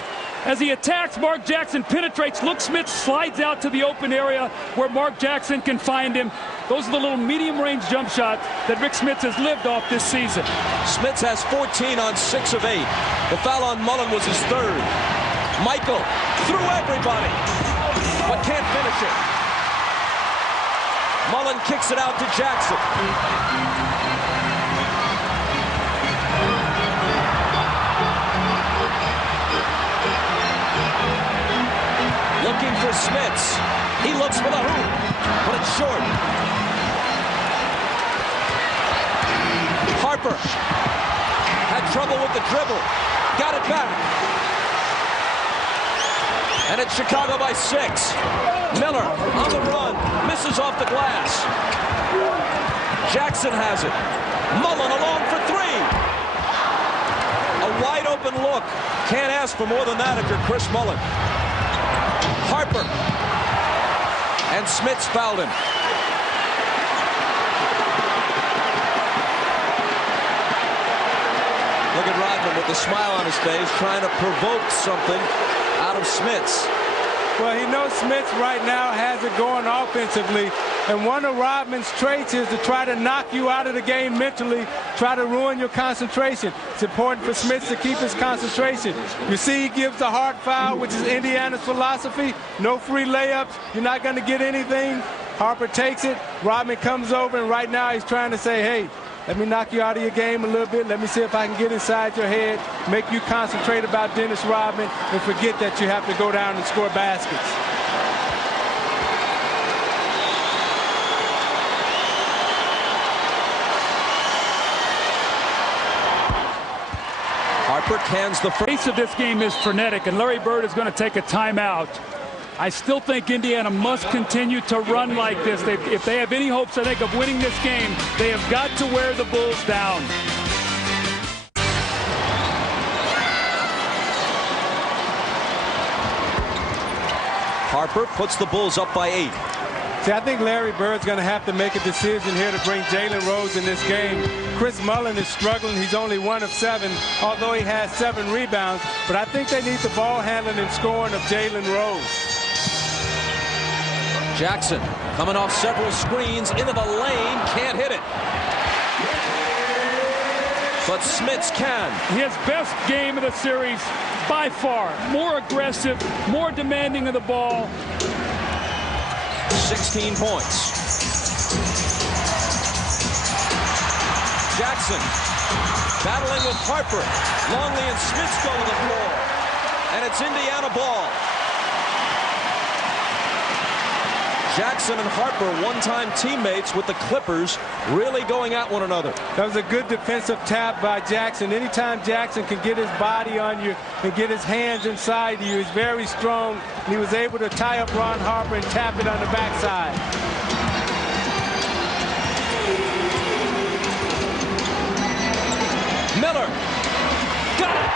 As he attacks, Mark Jackson penetrates. Look, Smith slides out to the open area where Mark Jackson can find him. Those are the little medium-range jump shots that Rick Smith has lived off this season. Smith has 14 on 6 of 8. The foul on Mullen was his third. Michael through everybody, but can't finish it. Mullen kicks it out to Jackson. Looking for Smits. He looks for the hoop, but it's short. Harper had trouble with the dribble. Got it back. And it's Chicago by 6. Miller on the run. Misses off the glass. Jackson has it. Mullen along for 3. A wide open look. Can't ask for more than that if you're Chris Mullen. Harper. And Smits fouled him. Look at Rodman with the smile on his face, trying to provoke something out of Smits. Well, he knows Smits right now has it going offensively. And one of Rodman's traits is to try to knock you out of the game mentally, try to ruin your concentration. It's important for Smits to keep his concentration. You see he gives the hard foul, which is Indiana's philosophy. No free layups. You're not going to get anything. Harper takes it. Rodman comes over, and right now he's trying to say, hey, let me knock you out of your game a little bit. Let me see if I can get inside your head, make you concentrate about Dennis Rodman, and forget that you have to go down and score baskets. Harper cans the pace of this game is frenetic, and Larry Bird is going to take a timeout. I still think Indiana must continue to run like this. If they have any hopes, I think, of winning this game, they have got to wear the Bulls down. Harper puts the Bulls up by 8. See, I think Larry Bird's going to have to make a decision here to bring Jalen Rose in this game. Chris Mullin is struggling. He's only 1 of 7, although he has 7 rebounds. But I think they need the ball handling and scoring of Jalen Rose. Jackson coming off several screens into the lane, can't hit it. But Smits can. His best game of the series by far. More aggressive, more demanding of the ball. 16 points. Jackson battling with Harper. Longley and Smits go to the floor. And it's Indiana ball. Jackson and Harper, one-time teammates with the Clippers, really going at one another. That was a good defensive tap by Jackson. Anytime Jackson can get his body on you and get his hands inside you, he's very strong. And he was able to tie up Ron Harper and tap it on the backside. Miller. Got it.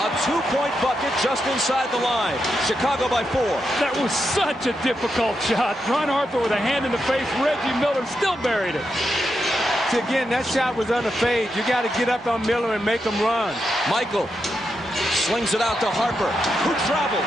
A 2-point bucket just inside the line. Chicago by 4. That was such a difficult shot. Ron Harper with a hand in the face. Reggie Miller still buried it. See, again, that shot was on the fade. You got to get up on Miller and make him run. Michael slings it out to Harper, who traveled.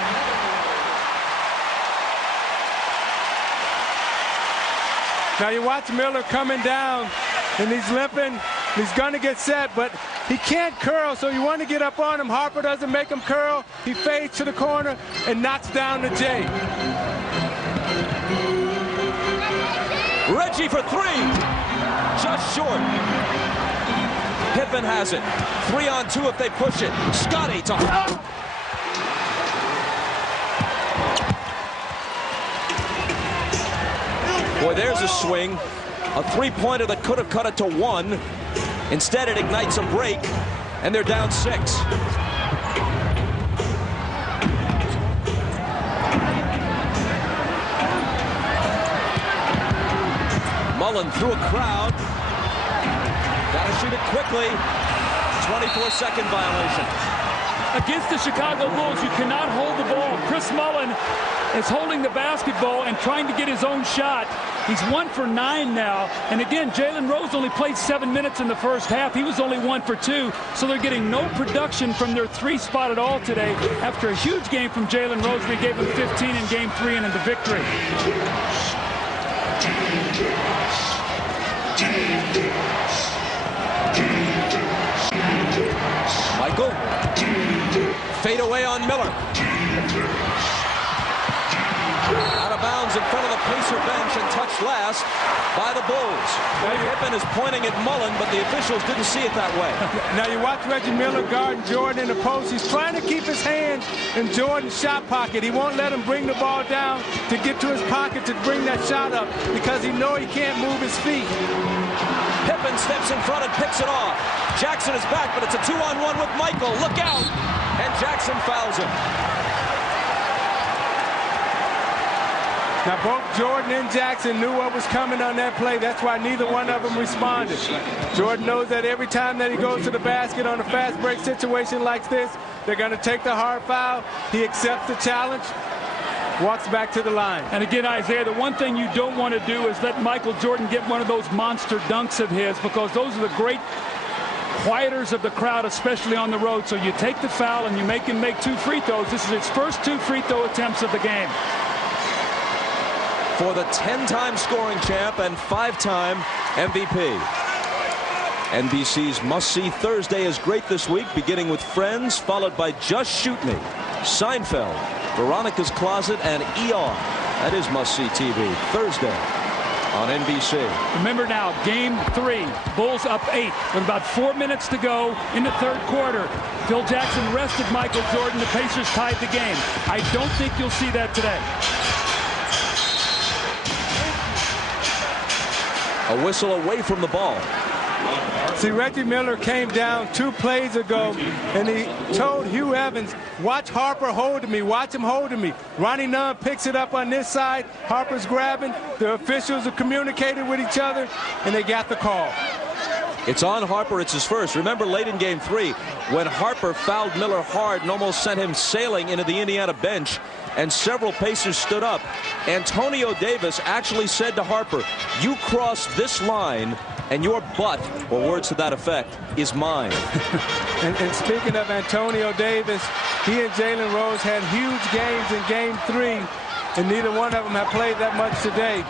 Now you watch Miller coming down, and he's limping. He's going to get set, but he can't curl, so you want to get up on him. Harper doesn't make him curl. He fades to the corner and knocks down the J. Reggie for 3. Just short. Pippen has it. 3-on-2 if they push it. Scotty to... Boy, there's a swing. A 3-pointer that could have cut it to 1. Instead, it ignites a break, and they're down 6. Mullin through a crowd. Gotta shoot it quickly. 24-second violation. Against the Chicago Bulls, you cannot hold the ball. Chris Mullin is holding the basketball and trying to get his own shot. He's 1 for 9 now. And again, Jalen Rose only played 7 minutes in the first half. He was only 1 for 2. So they're getting no production from their 3 spot at all today after a huge game from Jalen Rose. We gave him 15 in game 3 and in the victory. Michael. Fade away on Miller. Out of bounds in front of the Pacer bench and touched last by the Bulls. Pippen is pointing at Mullin, but the officials didn't see it that way. Now you watch Reggie Miller guarding Jordan in the post. He's trying to keep his hands in Jordan's shot pocket. He won't let him bring the ball down to get to his pocket to bring that shot up because he knows he can't move his feet. Pippen steps in front and picks it off. Jackson is back, but it's a 2-on-1 with Michael. Look out! And Jackson fouls him. Now both Jordan and Jackson knew what was coming on that play. That's why neither one of them responded. Jordan knows that every time that he goes to the basket on a fast break situation like this, they're going to take the hard foul. He accepts the challenge, walks back to the line. And again, Isaiah, the one thing you don't want to do is let Michael Jordan get one of those monster dunks of his, because those are the great quieters of the crowd, especially on the road. So you take the foul and you make him make 2 free throws. This is his first 2 free throw attempts of the game. For the 10-time scoring champ and 5-time MVP. NBC's must-see Thursday is great this week, beginning with Friends, followed by Just Shoot Me, Seinfeld, Veronica's Closet, and ER. That is must-see TV Thursday on NBC. Remember now, game 3, Bulls up 8 with about 4 minutes to go in the third quarter. Phil Jackson rested Michael Jordan. The Pacers tied the game. I don't think you'll see that today. A whistle away from the ball. See, Reggie Miller came down 2 plays ago, and he told Hugh Evans, watch Harper holding me, watch him holding me. Ronnie Nunn picks it up on this side. Harper's grabbing. The officials are communicating with each other, and they got the call. It's on Harper. It's his first. Remember late in game 3 when Harper fouled Miller hard and almost sent him sailing into the Indiana bench, and several Pacers stood up. Antonio Davis actually said to Harper, "You cross this line and your butt," or words to that effect, "is mine." And speaking of Antonio Davis, he and Jalen Rose had huge games in game 3, and neither one of them have played that much today.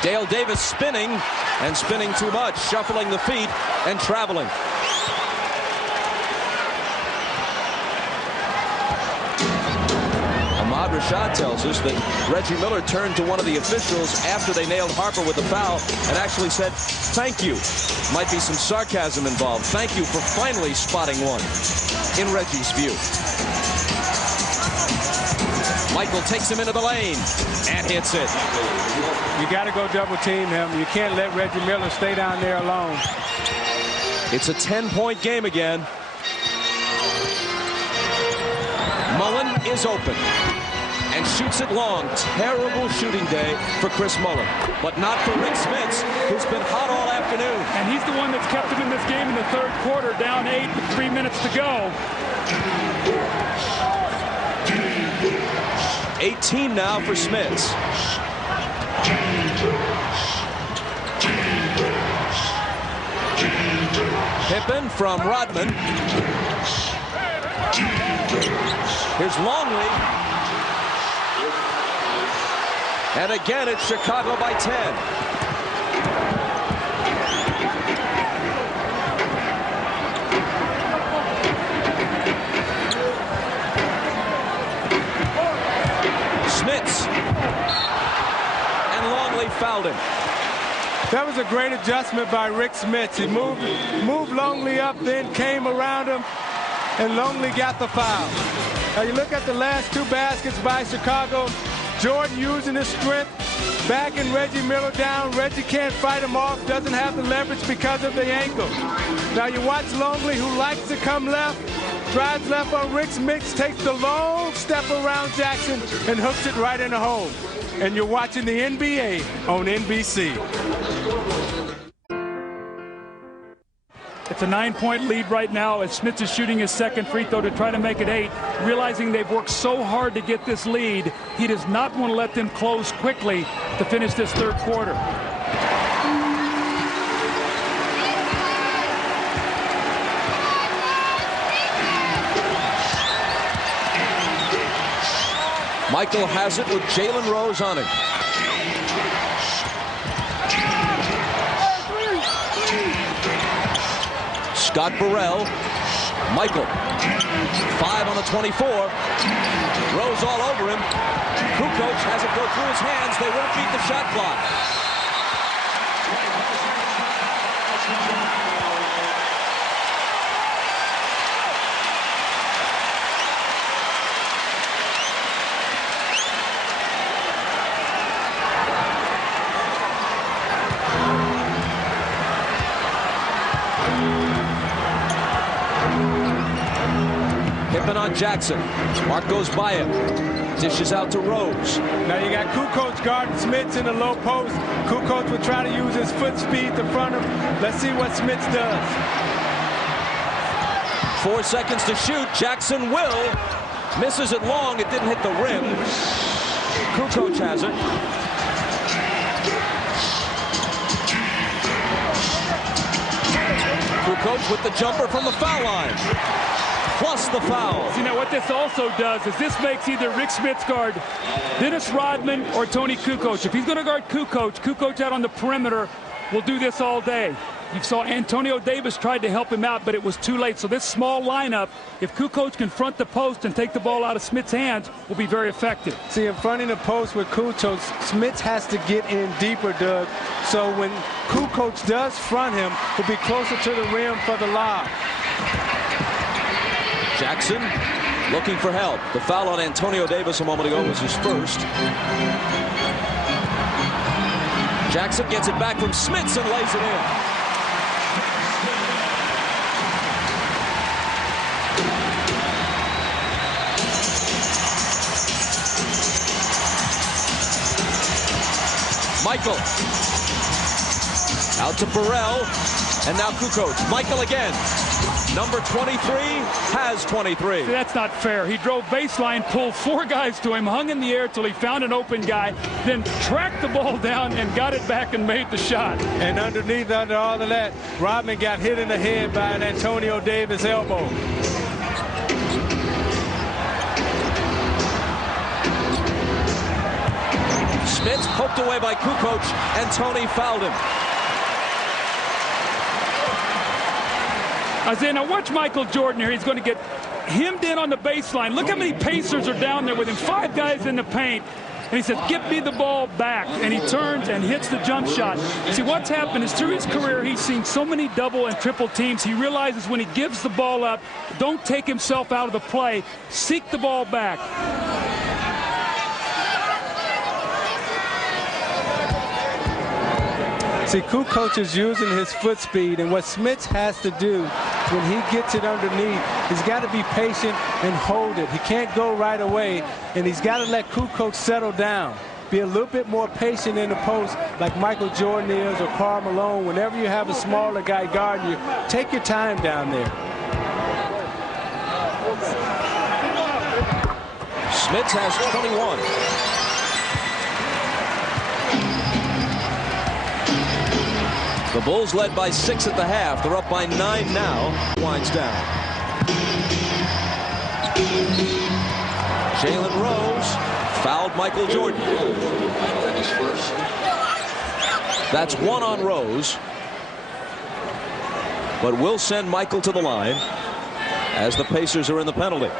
Dale Davis spinning, and spinning too much, shuffling the feet and traveling. Ahmad Rashad tells us that Reggie Miller turned to one of the officials after they nailed Harper with a foul and actually said, "Thank you." Might be some sarcasm involved. "Thank you for finally spotting one," in Reggie's view. Michael takes him into the lane and hits it. You got to go double team him. You can't let Reggie Miller stay down there alone. It's a 10-point game again. Mullen is open and shoots it long. Terrible shooting day for Chris Mullen, but not for Rick Smits, who's been hot all afternoon. And he's the one that's kept him in this game in the third quarter, down 8 with 3 minutes to go. 18 now for Smits. Pippen from Rodman. Here's Longley. And again, it's Chicago by 10. Smits. And Longley fouled him. That was a great adjustment by Rick Smits. He moved Longley up, then came around him, and Longley got the foul. Now you look at the last 2 baskets by Chicago. Jordan using his strength, backing Reggie Miller down. Reggie can't fight him off, doesn't have the leverage because of the ankle. Now you watch Longley, who likes to come left, drives left on Rick Smits, takes the long step around Jackson and hooks it right in the hole. And you're watching the NBA on NBC. It's a 9-point lead right now as Smits is shooting his second free throw to try to make it 8. Realizing they've worked so hard to get this lead, he does not want to let them close quickly to finish this third quarter. Michael has it with Jalen Rose on it. Scott Burrell. Michael. 5 on the 24. Rose all over him. Kukoc has it go through his hands. They won't beat the shot clock. Pippen on Jackson. Mark goes by him. Dishes out to Rose. Now you got Kukoc guarding Smits in the low post. Kukoc will try to use his foot speed to front him. Let's see what Smits does. 4 seconds to shoot. Jackson will. Misses it long. It didn't hit the rim. Kukoc has it. Kukoc with the jumper from the foul line. Plus the foul. See, now what this also does is this makes either Rick Smits guard Dennis Rodman or Tony Kukoc. If he's going to guard Kukoc, Kukoc out on the perimeter will do this all day. You saw Antonio Davis tried to help him out, but it was too late. So this small lineup, if Kukoc can front the post and take the ball out of Smits' hands, will be very effective. See, in fronting the post with Kukoc, Smits has to get in deeper, Doug. So when Kukoc does front him, he'll be closer to the rim for the lob. Jackson looking for help. The foul on Antonio Davis a moment ago was his first. Jackson gets it back from Smits and lays it in. Michael out to Burrell. And now Kukoc. Michael again. Number 23 has 23. See, that's not fair. He drove baseline, pulled 4 guys to him, hung in the air till he found an open guy, then tracked the ball down and got it back and made the shot. And underneath, under all of that, Rodman got hit in the head by an Antonio Davis elbow. Smits poked away by Kukoc, and Tony fouled him. Isaiah, now watch Michael Jordan here. He's going to get hemmed in on the baseline. Look how many Pacers are down there with him. 5 guys in the paint. And he says, "Give me the ball back." And he turns and hits the jump shot. See, what's happened is through his career, he's seen so many double and triple teams. He realizes when he gives the ball up, don't take himself out of the play. Seek the ball back. See, Kukoc is using his foot speed, and what Smits has to do when he gets it underneath, he's got to be patient and hold it. He can't go right away, and he's got to let Kukoc settle down. Be a little bit more patient in the post like Michael Jordan is or Karl Malone. Whenever you have a smaller guy guarding you, take your time down there. Smits has 21. The Bulls led by 6 at the half. They're up by 9 now. Winds down. Jalen Rose fouled Michael Jordan. That's 1 on Rose. But will send Michael to the line as the Pacers are in the penalty.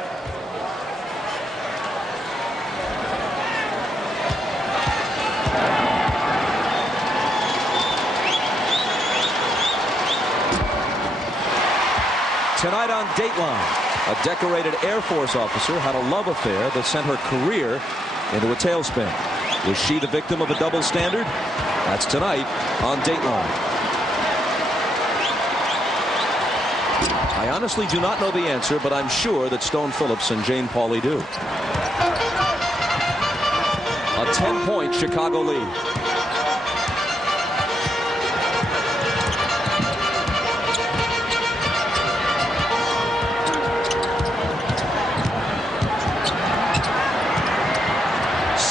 Tonight on Dateline, a decorated Air Force officer had a love affair that sent her career into a tailspin. Was she the victim of a double standard? That's tonight on Dateline. I honestly do not know the answer, but I'm sure that Stone Phillips and Jane Pauley do. A 10-point Chicago lead.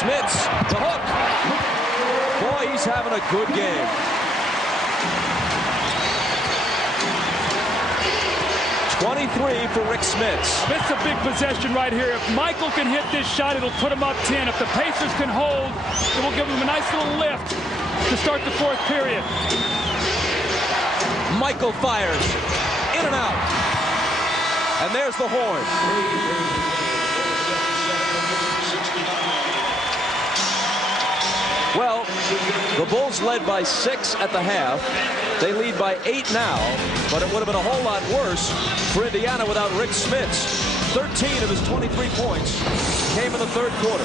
Smits, the hook. Boy, he's having a good game. .23 for Rick Smits. This is a big possession right here. If Michael can hit this shot, it'll put him up 10. If the Pacers can hold, it will give him a nice little lift to start the 4th period. Michael fires. In and out. And there's the horn. Well, the Bulls led by 6 at the half. They lead by 8 now, but it would have been a whole lot worse for Indiana without Rick Smits. 13 of his 23 points came in the 3rd quarter.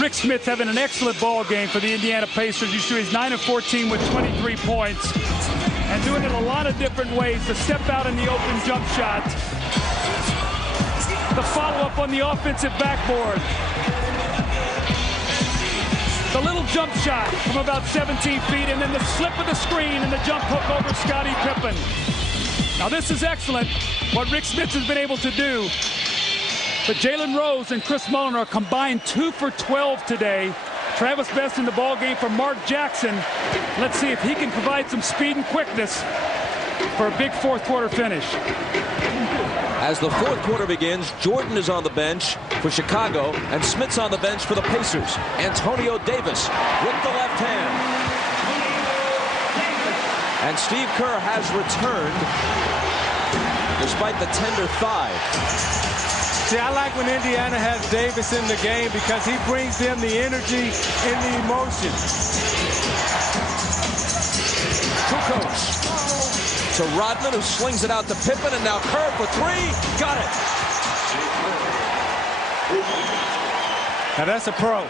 Rick Smits having an excellent ball game for the Indiana Pacers. You see he's 9 of 14 with 23 points and doing it a lot of different ways. To step out in the open jump shot. The follow-up on the offensive backboard. The little jump shot from about 17 feet, and then the slip of the screen and the jump hook over Scottie Pippen. Now this is excellent, what Rick Smits has been able to do. But Jalen Rose and Chris Mullin are combined 2 for 12 today. Travis Best in the ball game for Mark Jackson. Let's see if he can provide some speed and quickness for a big 4th quarter finish. As the 4th quarter begins, Jordan is on the bench for Chicago, and Smits on the bench for the Pacers. Antonio Davis with the left hand. And Steve Kerr has returned despite the tender thigh. See, I like when Indiana has Davis in the game because he brings them the energy and the emotion. Kukoc to Rodman, who slings it out to Pippen, and now Kerr for 3. Got it. Now that's a pro.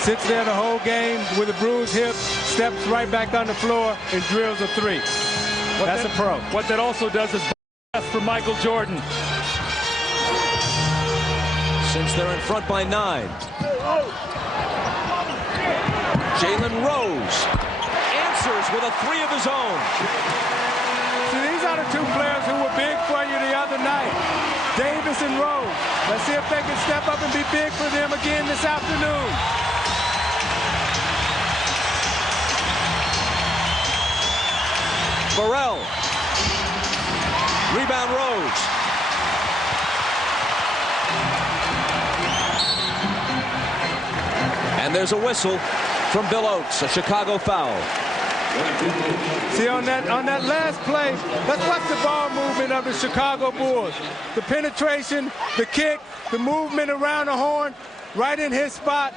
Sits there the whole game with a bruised hip, steps right back on the floor, and drills a 3. That's a pro. What that also does is for Michael Jordan. Since they're in front by 9. Jalen Rose answers with a three of his own. See, these are the two players who were big for you the other night, Davis and Rose. Let's see if they can step up and be big for them again this afternoon. Burrell. Rebound Rose. And there's a whistle from Bill Oates, a Chicago foul. See, on that last play, let's watch the ball movement of the Chicago Bulls. The penetration, the kick, the movement around the horn, right in his spot.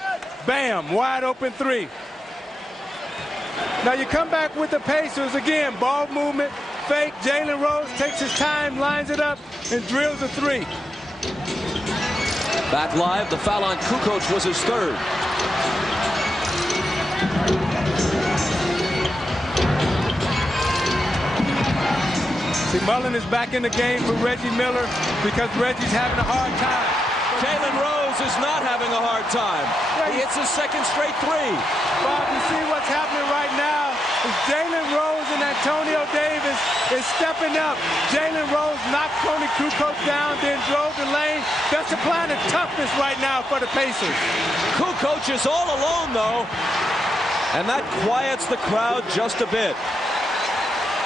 Bam, wide open three. Now you come back with the Pacers again. Ball movement, fake. Jalen Rose takes his time, lines it up, and drills a three. Back live, the foul on Kukoc was his third. See, Mullen is back in the game for Reggie Miller because Reggie's having a hard time. Jalen Rose is not having a hard time. He hits his second straight three. Bob, you see what's happening right now is Jalen Rose and Antonio Davis is stepping up. Jalen Rose knocked Tony Kukoc down, then drove the lane. That's the plan of toughness right now for the Pacers. Kukoc is all alone, though, and that quiets the crowd just a bit.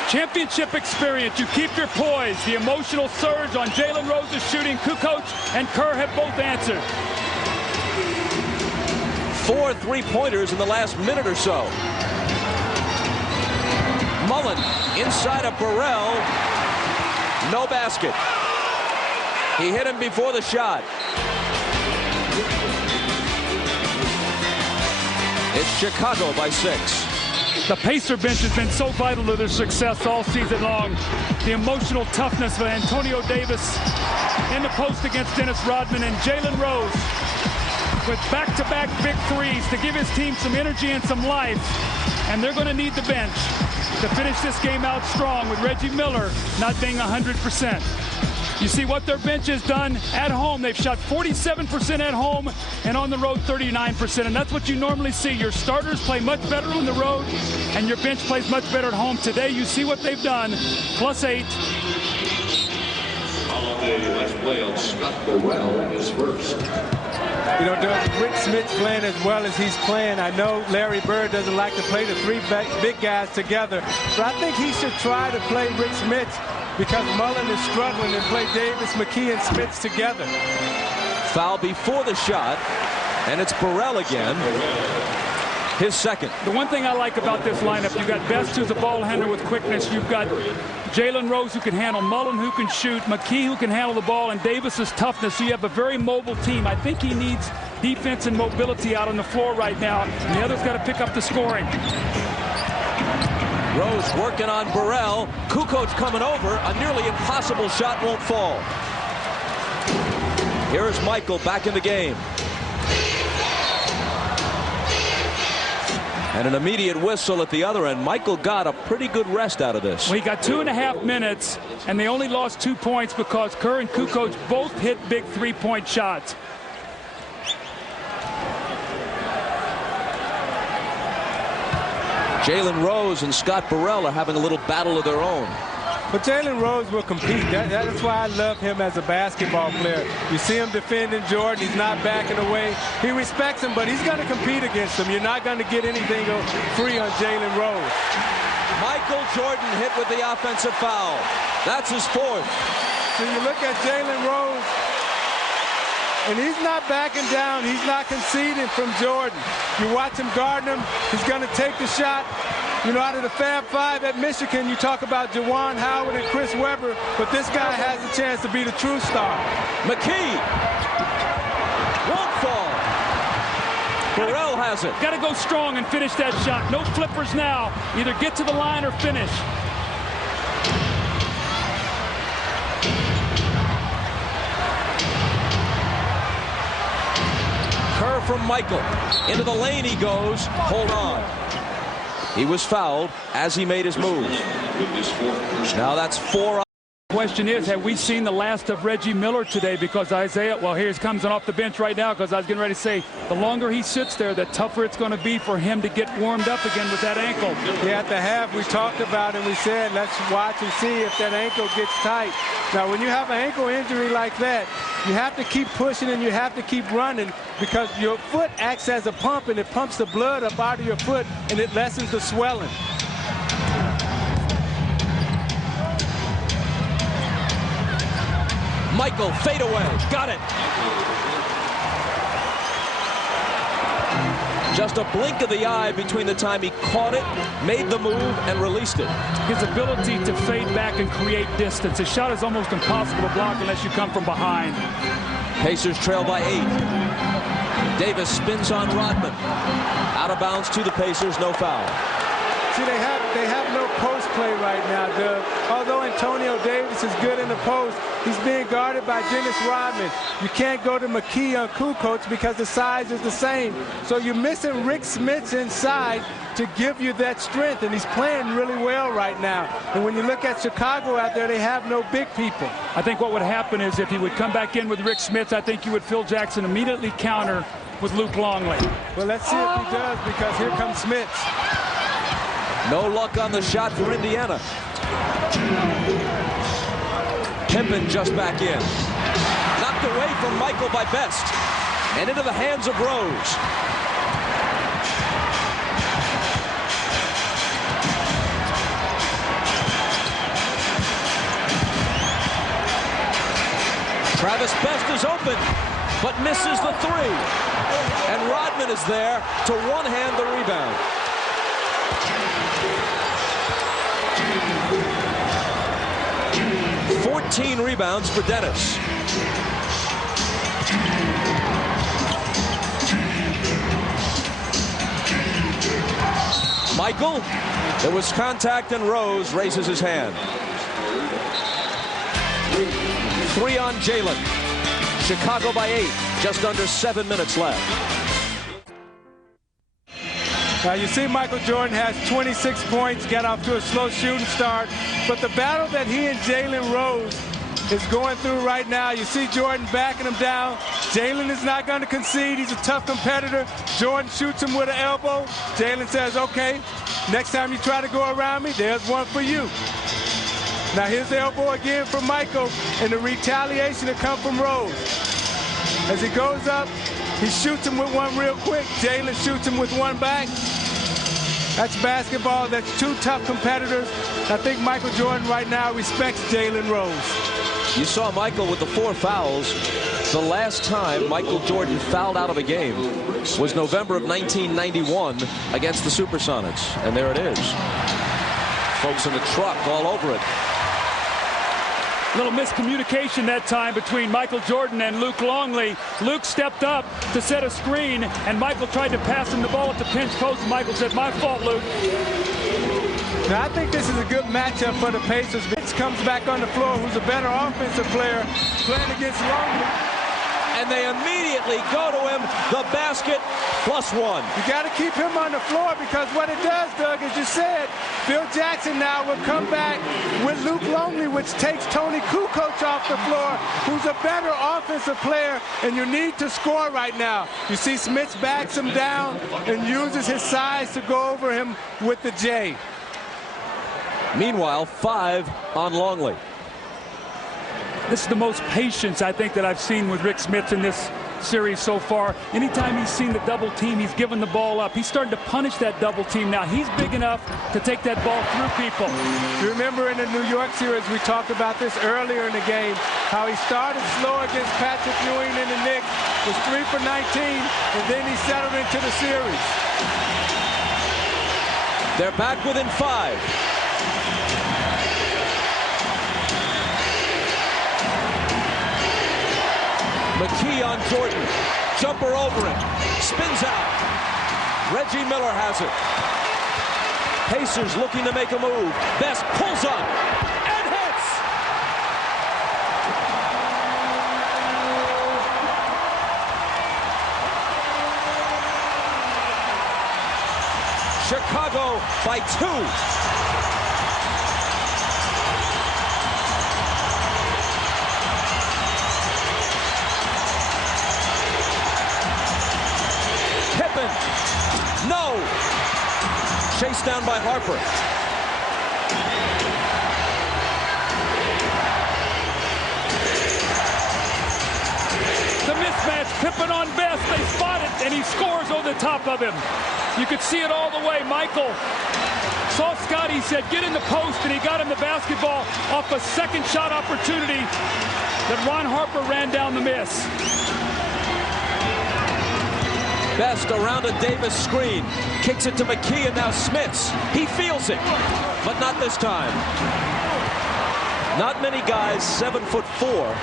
Championship experience. You keep your poise. The emotional surge on Jalen Rose's shooting. Kukoc and Kerr have both answered. 4 3-pointers in the last minute or so. Mullen inside of Burrell. No basket. He hit him before the shot. It's Chicago by 6. The Pacer bench has been so vital to their success all season long. The emotional toughness of Antonio Davis in the post against Dennis Rodman, and Jalen Rose with back-to-back big threes to give his team some energy and some life. And they're going to need the bench to finish this game out strong with Reggie Miller not being 100%. You see what their bench has done at home. They've shot 47% at home and on the road 39%. And that's what you normally see. Your starters play much better on the road and your bench plays much better at home. Today you see what they've done. +8. Let's play on Scott Burrell is first. You know, Doug, Rick Smith's playing as well as he's playing. I know Larry Bird doesn't like to play the three big guys together, but I think he should try to play Rick Smith because Mullen is struggling and play Davis, McKee, and Smith together. Foul before the shot, and it's Burrell again. His second. The one thing I like about this lineup, you've got Best, who's a ball handler with quickness. You've got Jalen Rose, who can handle, Mullen, who can shoot, McKee, who can handle the ball, and Davis's toughness. So you have a very mobile team. I think he needs defense and mobility out on the floor right now, and the other's got to pick up the scoring. Rose working on Burrell. Kukoc coming over. A nearly impossible shot won't fall. Here's Michael back in the game. And an immediate whistle at the other end. Michael got a pretty good rest out of this. Well, he got 2.5 minutes, and they only lost 2 points because Kerr and Kukoc both hit big three-point shots. Jalen Rose and Scott Burrell are having a little battle of their own. But Jalen Rose will compete. That's why I love him as a basketball player. You see him defending Jordan. He's not backing away. He respects him, but he's going to compete against him. You're not going to get anything free on Jalen Rose. Michael Jordan hit with the offensive foul. That's his fourth. So you look at Jalen Rose, and he's not backing down. He's not conceding from Jordan. You watch him guarding him. He's going to take the shot. You know, out of the Fab Five at Michigan, you talk about Juwan Howard and Chris Webber, but this guy has a chance to be the true star. McKee won't fall. Burrell has it. Got to go strong and finish that shot. No flippers now. Either get to the line or finish. Kerr from Michael. Into the lane he goes. Hold on. He was fouled as he made his move. Now that's 4 Question is, have we seen the last of Reggie Miller today? Because Isaiah, well, here he comes off the bench right now, because I was getting ready to say, the longer he sits there, the tougher it's going to be for him to get warmed up again with that ankle. Yeah, at the half, we talked about it, and we said, let's watch and see if that ankle gets tight. Now, when you have an ankle injury like that, you have to keep pushing and you have to keep running, because your foot acts as a pump, and it pumps the blood up out of your foot, and it lessens the swelling. Michael, fade away. Got it. Just a blink of the eye between the time he caught it, made the move, and released it. His ability to fade back and create distance. His shot is almost impossible to block unless you come from behind. Pacers trail by 8. Davis spins on Rodman. Out of bounds to the Pacers, no foul. See, they have no post play right now, Doug. Although Antonio Davis is good in the post, he's being guarded by Dennis Rodman. You can't go to McKee on Kukoc because the size is the same. So you're missing Rick Smits inside to give you that strength, and he's playing really well right now. And when you look at Chicago out there, they have no big people. I think what would happen is if he would come back in with Rick Smits, I think you would Phil Jackson immediately counter with Luke Longley. Well, let's see if he does, because here comes Smits. No luck on the shot for Indiana. Pimpin just back in. Knocked away from Michael by Best. And into the hands of Rose. Travis Best is open, but misses the 3. And Rodman is there to one-hand the rebound. 14 rebounds for Dennis. Michael, there was contact, and Rose raises his hand. 3 on Jalen. Chicago by 8. Just under 7 minutes left. Now you see Michael Jordan has 26 points, got off to a slow shooting start, but the battle that he and Jalen Rose is going through right now, you see Jordan backing him down. Jalen is not going to concede. He's a tough competitor. Jordan shoots him with an elbow. Jalen says, okay, next time you try to go around me, there's one for you. Now here's the elbow again from Michael, and the retaliation that comes from Rose. As he goes up, he shoots him with one real quick. Jalen shoots him with one back. That's basketball. That's 2 tough competitors. I think Michael Jordan right now respects Jalen Rose. You saw Michael with the 4 fouls. The last time Michael Jordan fouled out of a game was November of 1991 against the Supersonics. And there it is. Folks in the truck all over it. Little miscommunication that time between Michael Jordan and Luke Longley. Luke stepped up to set a screen, and Michael tried to pass him the ball at the pinch post. Michael said, my fault, Luke. Now, I think this is a good matchup for the Pacers. Vince comes back on the floor, who's a better offensive player, playing against Longley. And they immediately go to him, the basket, +1. You got to keep him on the floor, because what it does, Doug, as you said, Phil Jackson now will come back with Luke Longley, which takes Tony Kukoc off the floor, who's a better offensive player, and you need to score right now. You see Smits backs him down and uses his size to go over him with the J. Meanwhile, 5 on Longley. This is the most patience, I think, that I've seen with Rick Smits in this series so far. Anytime he's seen the double team, he's given the ball up. He's starting to punish that double team now. He's big enough to take that ball through people. You remember in the New York series, we talked about this earlier in the game, how he started slow against Patrick Ewing and the Knicks, was 3 for 19, and then he settled into the series. They're back within 5. McKee on Jordan. Jumper over it. Spins out. Reggie Miller has it. Pacers looking to make a move. Best pulls up and hits. Chicago by 2. chased down by Harper. The mismatch, Pippen on Best. They spot it, and he scores over the top of him. You could see it all the way. Michael saw Scotty, said, get in the post, and he got him the basketball off a second shot opportunity that Ron Harper ran down the miss. Best around a Davis screen. Kicks it to McKee, and now Smits. He feels it, but not this time. Not many guys 7'4"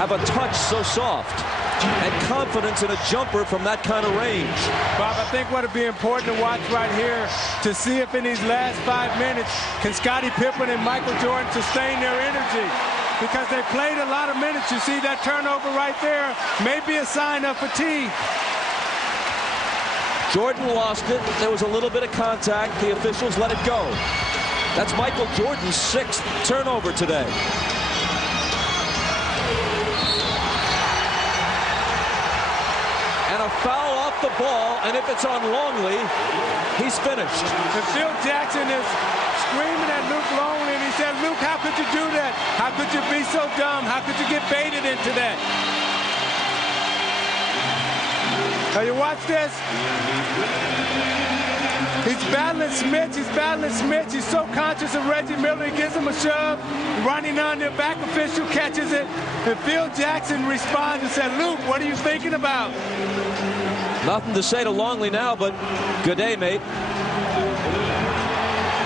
have a touch so soft and confidence in a jumper from that kind of range. Bob, I think what would be important to watch right here to see if in these last 5 minutes can Scottie Pippen and Michael Jordan sustain their energy, because they played a lot of minutes. You see that turnover right there, may be a sign of fatigue. Jordan lost it. There was a little bit of contact. The officials let it go. That's Michael Jordan's 6th turnover today. And a foul off the ball, and if it's on Longley, he's finished. And Phil Jackson is screaming at Luke Longley, and he said, Luke, how could you do that? How could you be so dumb? How could you get baited into that? Now you watch this. He's battling Smits. He's battling Smits. He's so conscious of Reggie Miller. He gives him a shove. Running on the back official catches it. And Phil Jackson responds and said, Luke, what are you thinking about? Nothing to say to Longley now, but good day, mate.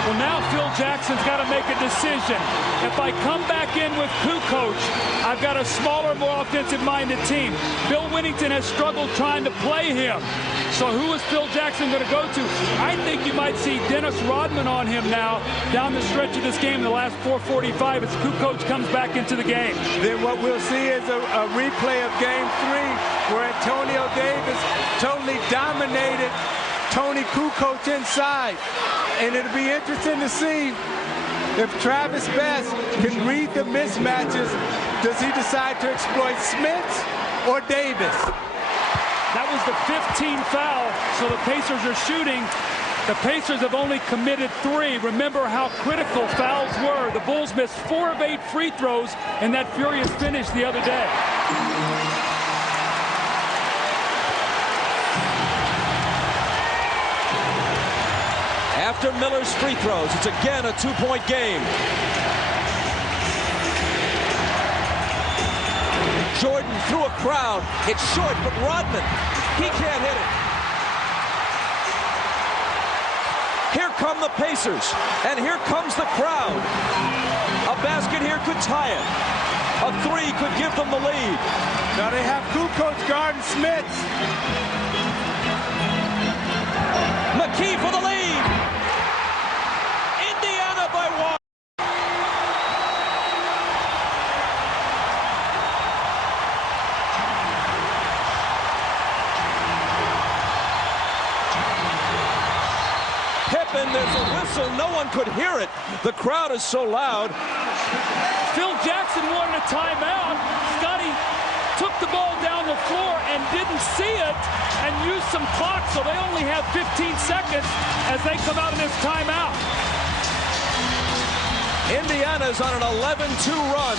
Well, now Phil Jackson's got to make a decision. If I come back in with Kukoc, I've got a smaller, more offensive-minded team. Bill Winnington has struggled trying to play him. So who is Phil Jackson going to go to? I think you might see Dennis Rodman on him now down the stretch of this game in the last 4:45 as Kukoc comes back into the game. Then what we'll see is a replay of Game 3 where Antonio Davis totally dominated Tony Kukoc inside. And it'll be interesting to see if Travis Best can read the mismatches. Does he decide to exploit Smits or Davis? That was the 15th foul, so the Pacers are shooting. The Pacers have only committed 3. Remember how critical fouls were. The Bulls missed 4 of 8 free throws in that furious finish the other day. After Miller's free throws, it's again a 2-point game. Jordan through a crowd. It's short, but Rodman, he can't hit it. Here come the Pacers, and here comes the crowd. A basket here could tie it. A 3 could give them the lead. Now they have Kukoc guarding Smits. McKee for the lead. Indiana by 1. Pippen, there's a whistle. No one could hear it. The crowd is so loud. Phil Jackson wanted a timeout. Scotty took the ball down the floor and didn't see it and used some clock, so they only have 15 seconds as they come out in this timeout. Indiana's on an 11-2 run.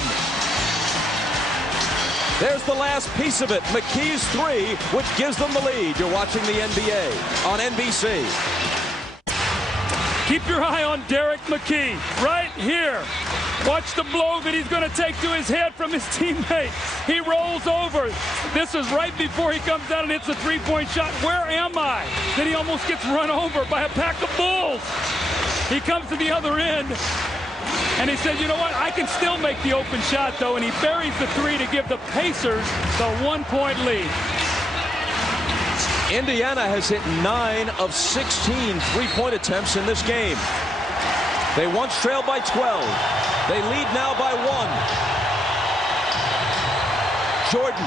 There's the last piece of it. McKee's 3, which gives them the lead. You're watching the NBA on NBC. Keep your eye on Derek McKee right here. Watch the blow that he's going to take to his head from his teammate. He rolls over. This is right before he comes down and hits a three-point shot. Where am I? Then he almost gets run over by a pack of bulls. He comes to the other end, and he said, you know what? I can still make the open shot, though, and he buries the 3 to give the Pacers the 1-point lead. Indiana has hit 9 of 16 three-point attempts in this game. They once trailed by 12. They lead now by 1. Jordan.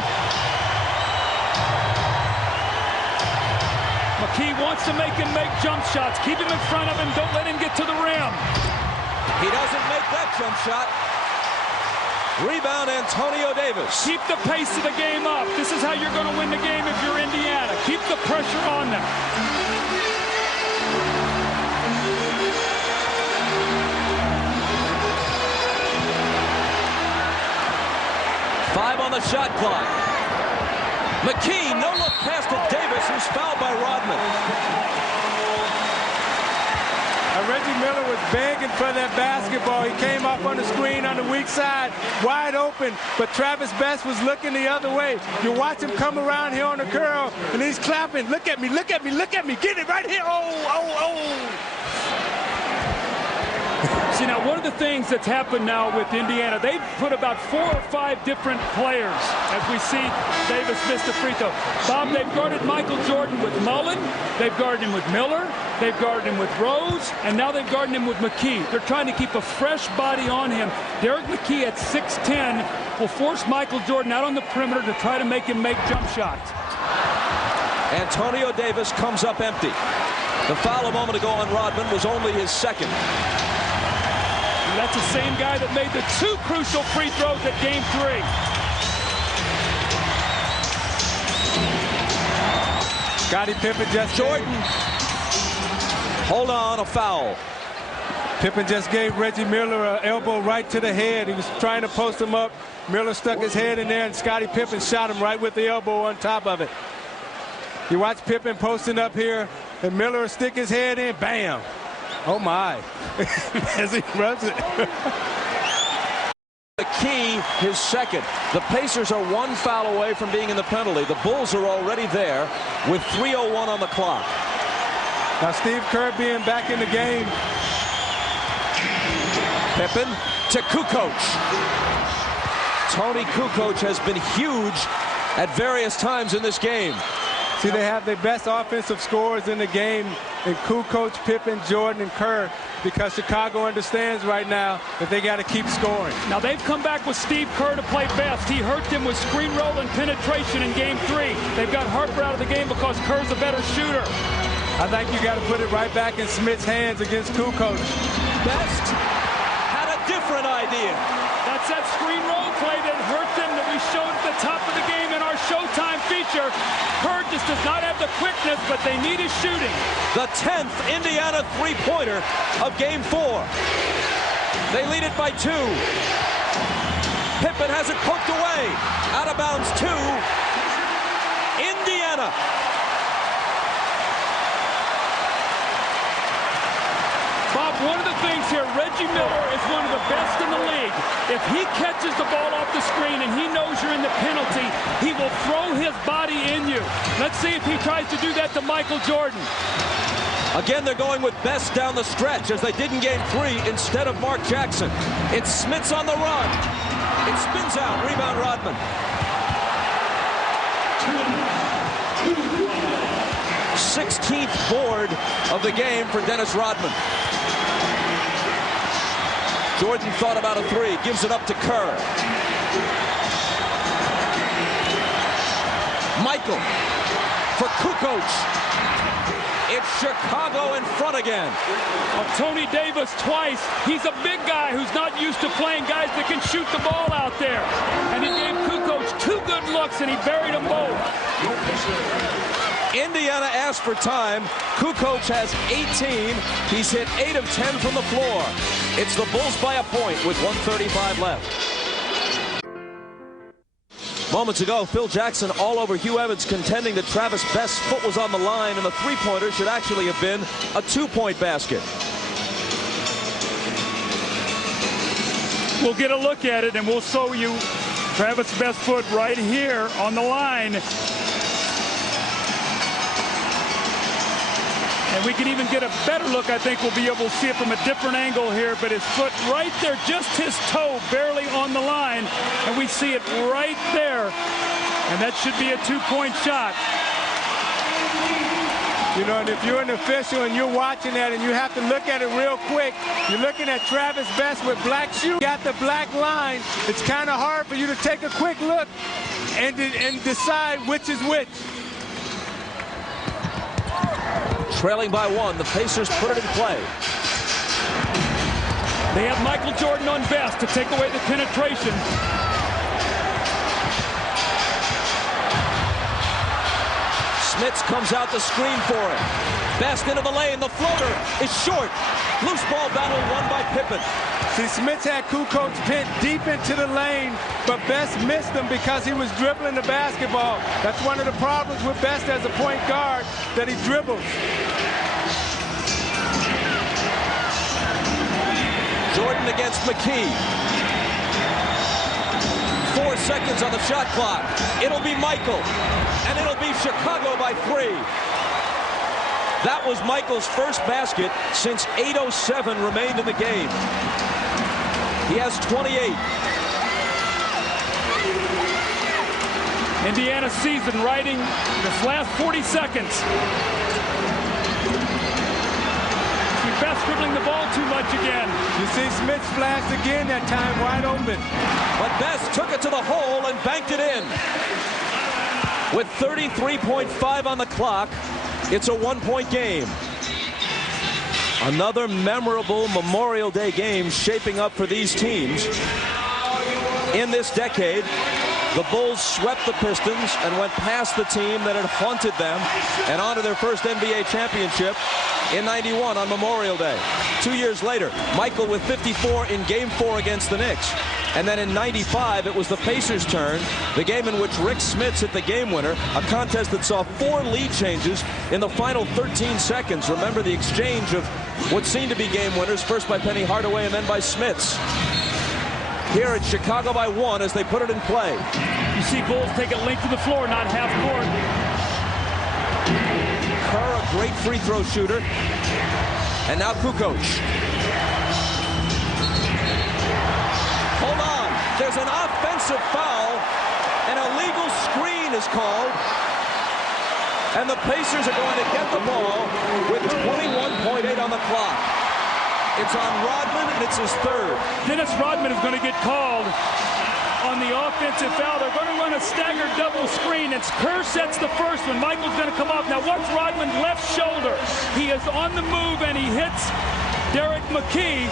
McKee wants to make him make jump shots. Keep him in front of him. Don't let him get to the rim. He doesn't make that jump shot. Rebound, Antonio Davis. Keep the pace of the game up. This is how you're going to win the game if you're Indiana. Keep the pressure on them. on the shot clock. McKee, no look pass to Davis, who's fouled by Rodman. Reggie Miller was begging for that basketball. He came up on the screen on the weak side, wide open, but Travis Best was looking the other way. You watch him come around here on the curl, and he's clapping. Look at me, look at me, look at me. Get it right here. Oh. See, now, one of the things that's happened now with Indiana, they've put about 4 or 5 different players, as we see Davis missed the free throw. Bob, they've guarded Michael Jordan with Mullen. They've guarded him with Miller. They've guarded him with Rose. And now they've guarded him with McKee. They're trying to keep a fresh body on him. Derek McKee at 6'10" will force Michael Jordan out on the perimeter to try to make him make jump shots. Antonio Davis comes up empty. The foul a moment ago on Rodman was only his second. And that's the same guy that made the 2 crucial free throws at Game 3. Scottie Pippen just Jordan. Hold on, a foul. Pippen just gave Reggie Miller an elbow right to the head. He was trying to post him up. Miller stuck his head in there, and Scottie Pippen shot him right with the elbow on top of it. You watch Pippen posting up here, and Miller will stick his head in, bam. Oh, my. As he rubs it. McKee, his second. The Pacers are 1 foul away from being in the penalty. The Bulls are already there with 3:01 on the clock. Now, Steve Kerr being back in the game. Pippen to Kukoc. Tony Kukoc has been huge at various times in this game. See, they have the best offensive scorers in the game in Kukoc, Pippen, Jordan, and Kerr, because Chicago understands right now that they got to keep scoring. Now, they've come back with Steve Kerr to play best. He hurt them with screen roll and penetration in Game 3. They've got Harper out of the game because Kerr's a better shooter. I think you got to put it right back in Smith's hands against Kukoc. Best had a different idea. That's that screen roll play that hurt them that we showed at the top of the game in our Showtime feature. Kerr just does not have the quickness, but they need his shooting. The 10th Indiana three-pointer of Game 4. They lead it by 2. Pippen has it poked away. Out of bounds 2. Indiana. Bob, one of the things here, Reggie Miller is one of the best in the league. If he catches the ball off the screen and he knows you're in the penalty, he will throw his body in you. Let's see if he tries to do that to Michael Jordan. Again, they're going with Best down the stretch, as they did in Game 3 instead of Mark Jackson. It's Smits on the run. It spins out. Rebound, Rodman. 16th board of the game for Dennis Rodman. Jordan thought about a 3, gives it up to Kerr. Michael for Kukoc. It's Chicago in front again. Tony Davis twice. He's a big guy who's not used to playing guys that can shoot the ball out there. And he gave Kukoc 2 good looks, and he buried them both. Indiana asked for time. Kukoc has 18. He's hit 8 of 10 from the floor. It's the Bulls by a point with 1:35 left. Moments ago, Phil Jackson all over Hugh Evans, contending that Travis Best's foot was on the line, and the three-pointer should actually have been a 2-point basket. We'll get a look at it, and we'll show you Travis Best's foot right here on the line. And we can even get a better look. I think we'll be able to see it from a different angle here. But his foot right there, just his toe barely on the line. And we see it right there. And that should be a 2-point shot. You know, and if you're an official and you're watching that and you have to look at it real quick, you're looking at Travis Best with black shoes. Got the black line. It's kind of hard for you to take a quick look and decide which is which. Trailing by 1, the Pacers put it in play. They have Michael Jordan on Best to take away the penetration. Smits comes out the screen for him. Best into the lane. The floater is short. Loose ball battle won by Pippen. See, Smith had Kukoc pinned deep into the lane, but Best missed him because he was dribbling the basketball. That's one of the problems with Best as a point guard, that he dribbles. Jordan against McKee. 4 seconds on the shot clock. It'll be Michael, and it'll be Chicago by 3. That was Michael's first basket since 8:07 remained in the game. He has 28. Indiana season riding this last 40 seconds. Best dribbling the ball too much again. You see Smith flashed again that time, wide open. But Best took it to the hole and banked it in. With 33.5 on the clock, it's a 1-point game. Another memorable Memorial Day game shaping up for these teams. In this decade, the Bulls swept the Pistons and went past the team that had haunted them and on to their first NBA championship in '91 on Memorial Day. 2 years later, Michael with 54 in Game 4 against the Knicks. And then in '95, it was the Pacers' turn, the game in which Rick Smits hit the game winner, a contest that saw 4 lead changes in the final 13 seconds. Remember the exchange of what seemed to be game winners, first by Penny Hardaway and then by Smits. Here it's Chicago by 1 as they put it in play. You see Bulls take it length of the floor, not half court. Kerr, a great free throw shooter. And now Kukoc. Hold on. There's an offensive foul. An illegal screen is called. And the Pacers are going to get the ball with 21.8 on the clock. It's on Rodman, and it's his third. Dennis Rodman is going to get called on the offensive foul. They're going to run a staggered double screen. It's Kerr sets the first one. Michael's going to come off. Now watch Rodman's left shoulder. He is on the move, and he hits Derek McKee.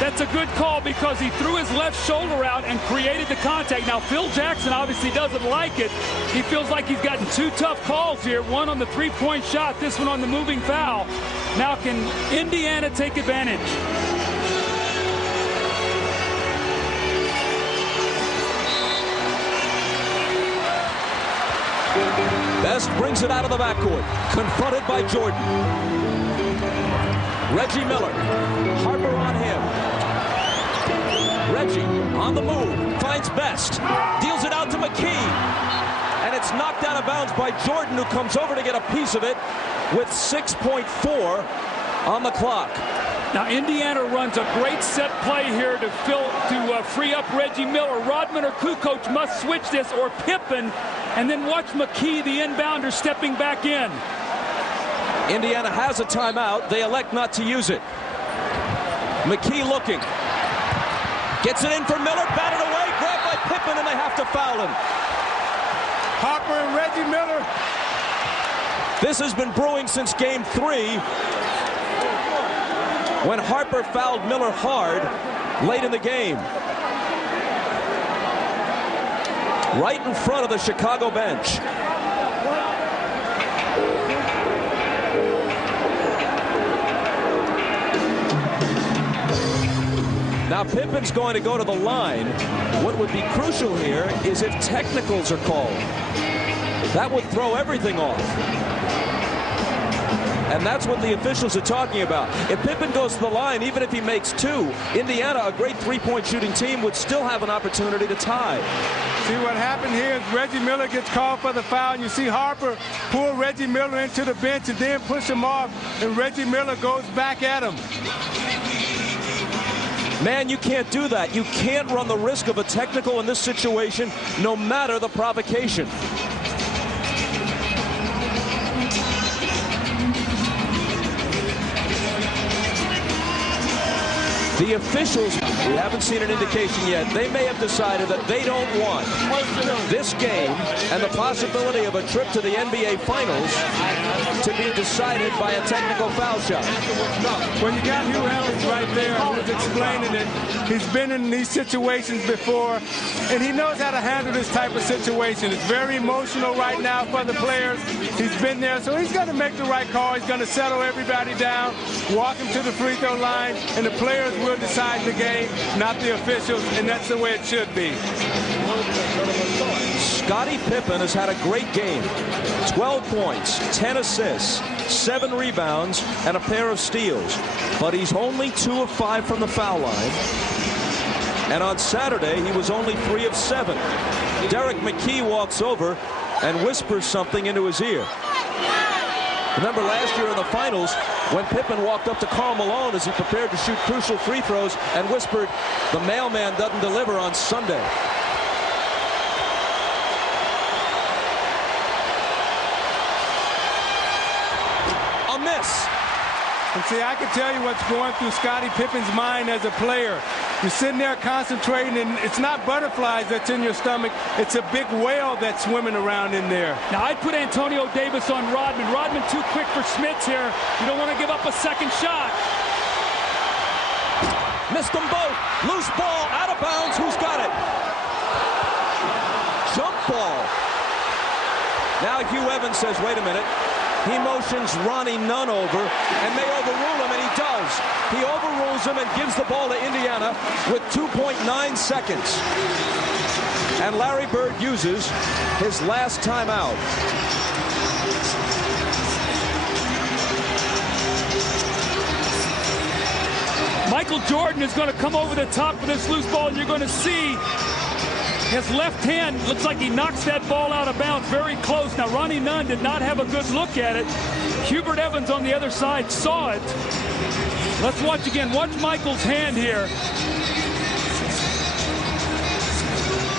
That's a good call because he threw his left shoulder out and created the contact. Now, Phil Jackson obviously doesn't like it. He feels like he's gotten 2 tough calls here. One on the three-point shot, this one on the moving foul. Now, can Indiana take advantage? Best brings it out of the backcourt, confronted by Jordan. Reggie Miller, Harper on him. Reggie on the move, finds Best, deals it out to McKee, and it's knocked out of bounds by Jordan, who comes over to get a piece of it with 6.4 on the clock. Now Indiana runs a great set play here to free up Reggie Miller. Rodman or Kukoc must switch this, or Pippen, and then watch McKee, the inbounder, stepping back in. Indiana has a timeout. They elect not to use it. McKee looking. Gets it in for Miller, batted away, grabbed by Pippen, and they have to foul him. Harper and Reggie Miller. This has been brewing since Game 3, when Harper fouled Miller hard late in the game. Right in front of the Chicago bench. Now Pippen's going to go to the line. What would be crucial here is if technicals are called. That would throw everything off. And that's what the officials are talking about. If Pippen goes to the line, even if he makes 2, Indiana, a great three-point shooting team, would still have an opportunity to tie. See what happened here is Reggie Miller gets called for the foul, and you see Harper pull Reggie Miller into the bench and then push him off, and Reggie Miller goes back at him. Man, you can't do that. You can't run the risk of a technical in this situation, no matter the provocation. The officials, we haven't seen an indication yet, they may have decided that they don't want this game and the possibility of a trip to the NBA Finals to be decided by a technical foul shot. Well, you got Hugh Evans right there who's explaining it. He's been in these situations before, and he knows how to handle this type of situation. It's very emotional right now for the players. He's been there, so he's going to make the right call. He's going to settle everybody down, walk them to the free throw line, and the players will decide the game, not the officials, and that's the way it should be. Scottie Pippen has had a great game. 12 points, 10 assists, 7 rebounds, and a pair of steals. But he's only 2 of 5 from the foul line. And on Saturday, he was only 3 of 7. Derek McKee walks over and whispers something into his ear. Remember last year in the finals when Pippen walked up to Karl Malone as he prepared to shoot crucial free throws and whispered, "The mailman doesn't deliver on Sunday." A miss. And see, I can tell you what's going through Scottie Pippen's mind as a player. You're sitting there concentrating, and it's not butterflies that's in your stomach. It's a big whale that's swimming around in there. Now, I'd put Antonio Davis on Rodman. Rodman too quick for Smits here. You don't want to give up a second shot. Missed them both. Loose ball, out of bounds. Who's got it? Jump ball. Now Hugh Evans says, wait a minute. He motions Ronnie Nunn over and may overrule him, and he does. He overrules him and gives the ball to Indiana with 2.9 seconds. And Larry Bird uses his last timeout. Michael Jordan is going to come over the top of this loose ball, and you're going to see his left hand looks like he knocks that ball out of bounds very close. Now, Ronnie Nunn did not have a good look at it. Hubert Evans on the other side saw it. Let's watch again. Watch Michael's hand here.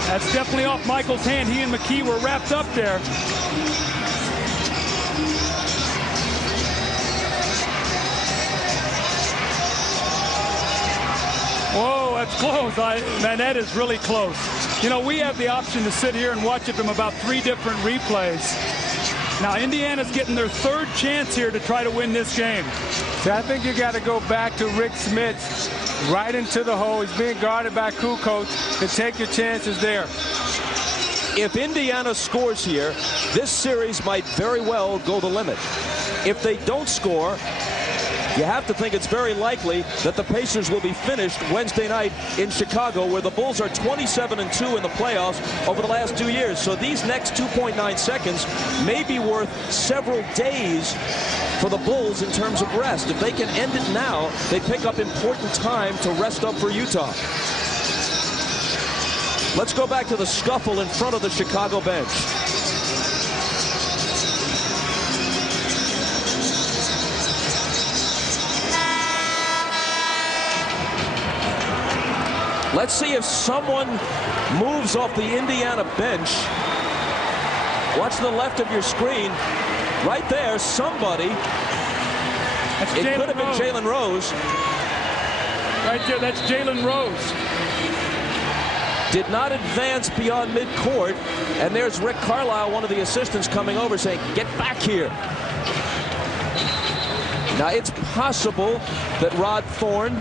That's definitely off Michael's hand. He and McKee were wrapped up there. Whoa, that's close. Man, that is really close. You know, we have the option to sit here and watch it from about 3 different replays. Now, Indiana's getting their 3rd chance here to try to win this game. See, I think you got to go back to Rick Smits right into the hole. He's being guarded by Kukoc, and take your chances there. If Indiana scores here, this series might very well go the limit. If they don't score, you have to think it's very likely that the Pacers will be finished Wednesday night in Chicago, where the Bulls are 27-2 in the playoffs over the last 2 years. So these next 2.9 seconds may be worth several days for the Bulls in terms of rest. If they can end it now, they pick up important time to rest up for Utah. Let's go back to the scuffle in front of the Chicago bench. Let's see if someone moves off the Indiana bench. Watch the left of your screen. Right there, somebody. It could have been Jalen Rose. Right there, that's Jalen Rose. Did not advance beyond midcourt. And there's Rick Carlisle, one of the assistants, coming over saying, get back here. Now, it's possible that Rod Thorne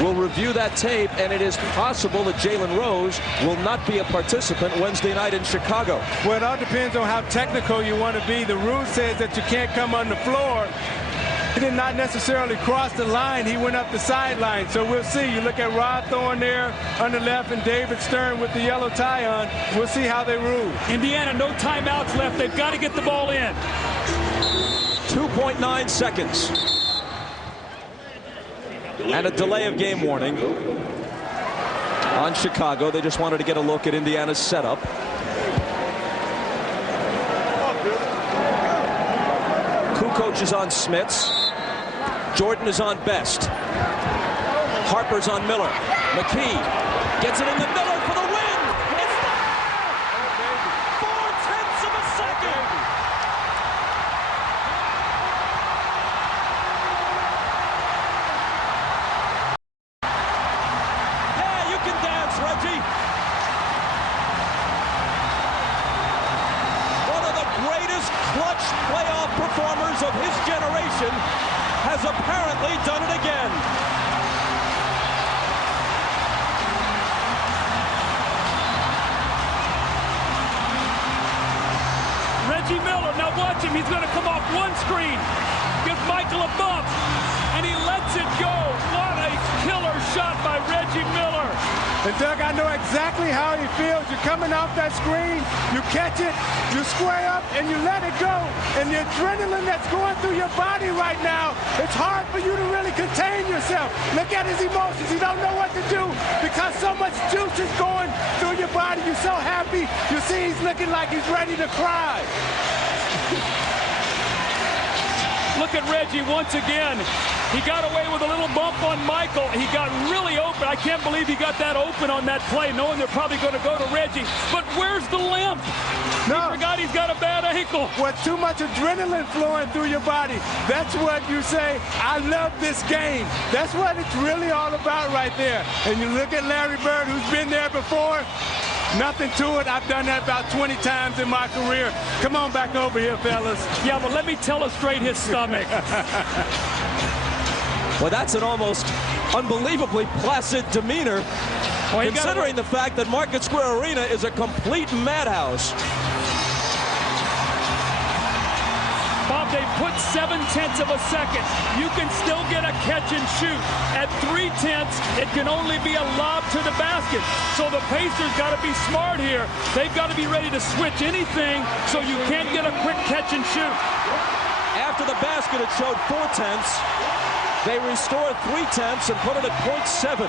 will review that tape, and it is possible that Jalen Rose will not be a participant Wednesday night in Chicago. Well, it all depends on how technical you want to be. The rule says that you can't come on the floor. He did not necessarily cross the line. He went up the sideline. So we'll see. You look at Rod Thorne there on the left and David Stern with the yellow tie on. We'll see how they rule. Indiana, no timeouts left. They've got to get the ball in. 2.9 seconds. And a delay of game warning on Chicago. They just wanted to get a look at Indiana's setup. Kukoc is on Smits. Jordan is on Best. Harper's on Miller. McKee gets it in the middle. generation has apparently done it again. Reggie Miller, now watch him. He's going to come off one screen, gives Michael a bump, and he lets it go. What a killer shot by Reggie Miller. And Doug, I know exactly how he feels. You're coming off that screen, you catch it, you square up, and you let it go. And the adrenaline that's going through your body right now, it's hard for you to really contain yourself. Look at his emotions. You don't know what to do because so much juice is going through your body. You're so happy. You see he's looking like he's ready to cry. Look at Reggie once again. He got away with a little bump on Michael. He got really open. I can't believe he got that open on that play, knowing they're probably going to go to Reggie. But where's the limp? No. He forgot he's got a bad ankle. With too much adrenaline flowing through your body, that's what you say, I love this game. That's what it's really all about right there. And you look at Larry Bird, who's been there before. Nothing to it. I've done that about 20 times in my career. Come on back over here, fellas. Yeah, but let me illustrate his stomach. Well, that's an almost unbelievably placid demeanor, considering the fact that Market Square Arena is a complete madhouse. Bob, they put 0.7 of a second. You can still get a catch and shoot. At 0.3, it can only be a lob to the basket. So the Pacers got to be smart here. They've got to be ready to switch anything so you can't get a quick catch and shoot. After the basket, it showed 0.4. They restored 0.3 and put it at 0.7.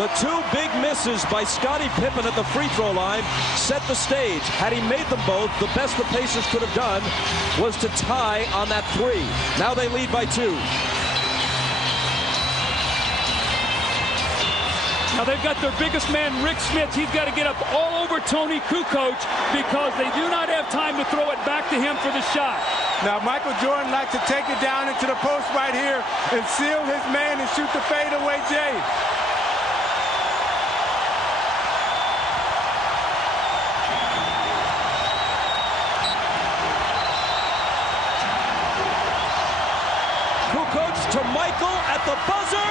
The two big misses by Scottie Pippen at the free throw line set the stage. Had he made them both, the best the Pacers could have done was to tie on that 3. Now they lead by 2. Now they've got their biggest man, Rick Smith. He's got to get up all over Tony Kukoc because they do not have time to throw it back to him for the shot. Now Michael Jordan likes to take it down into the post right here and seal his man and shoot the fadeaway J. Kukoc to Michael at the buzzer.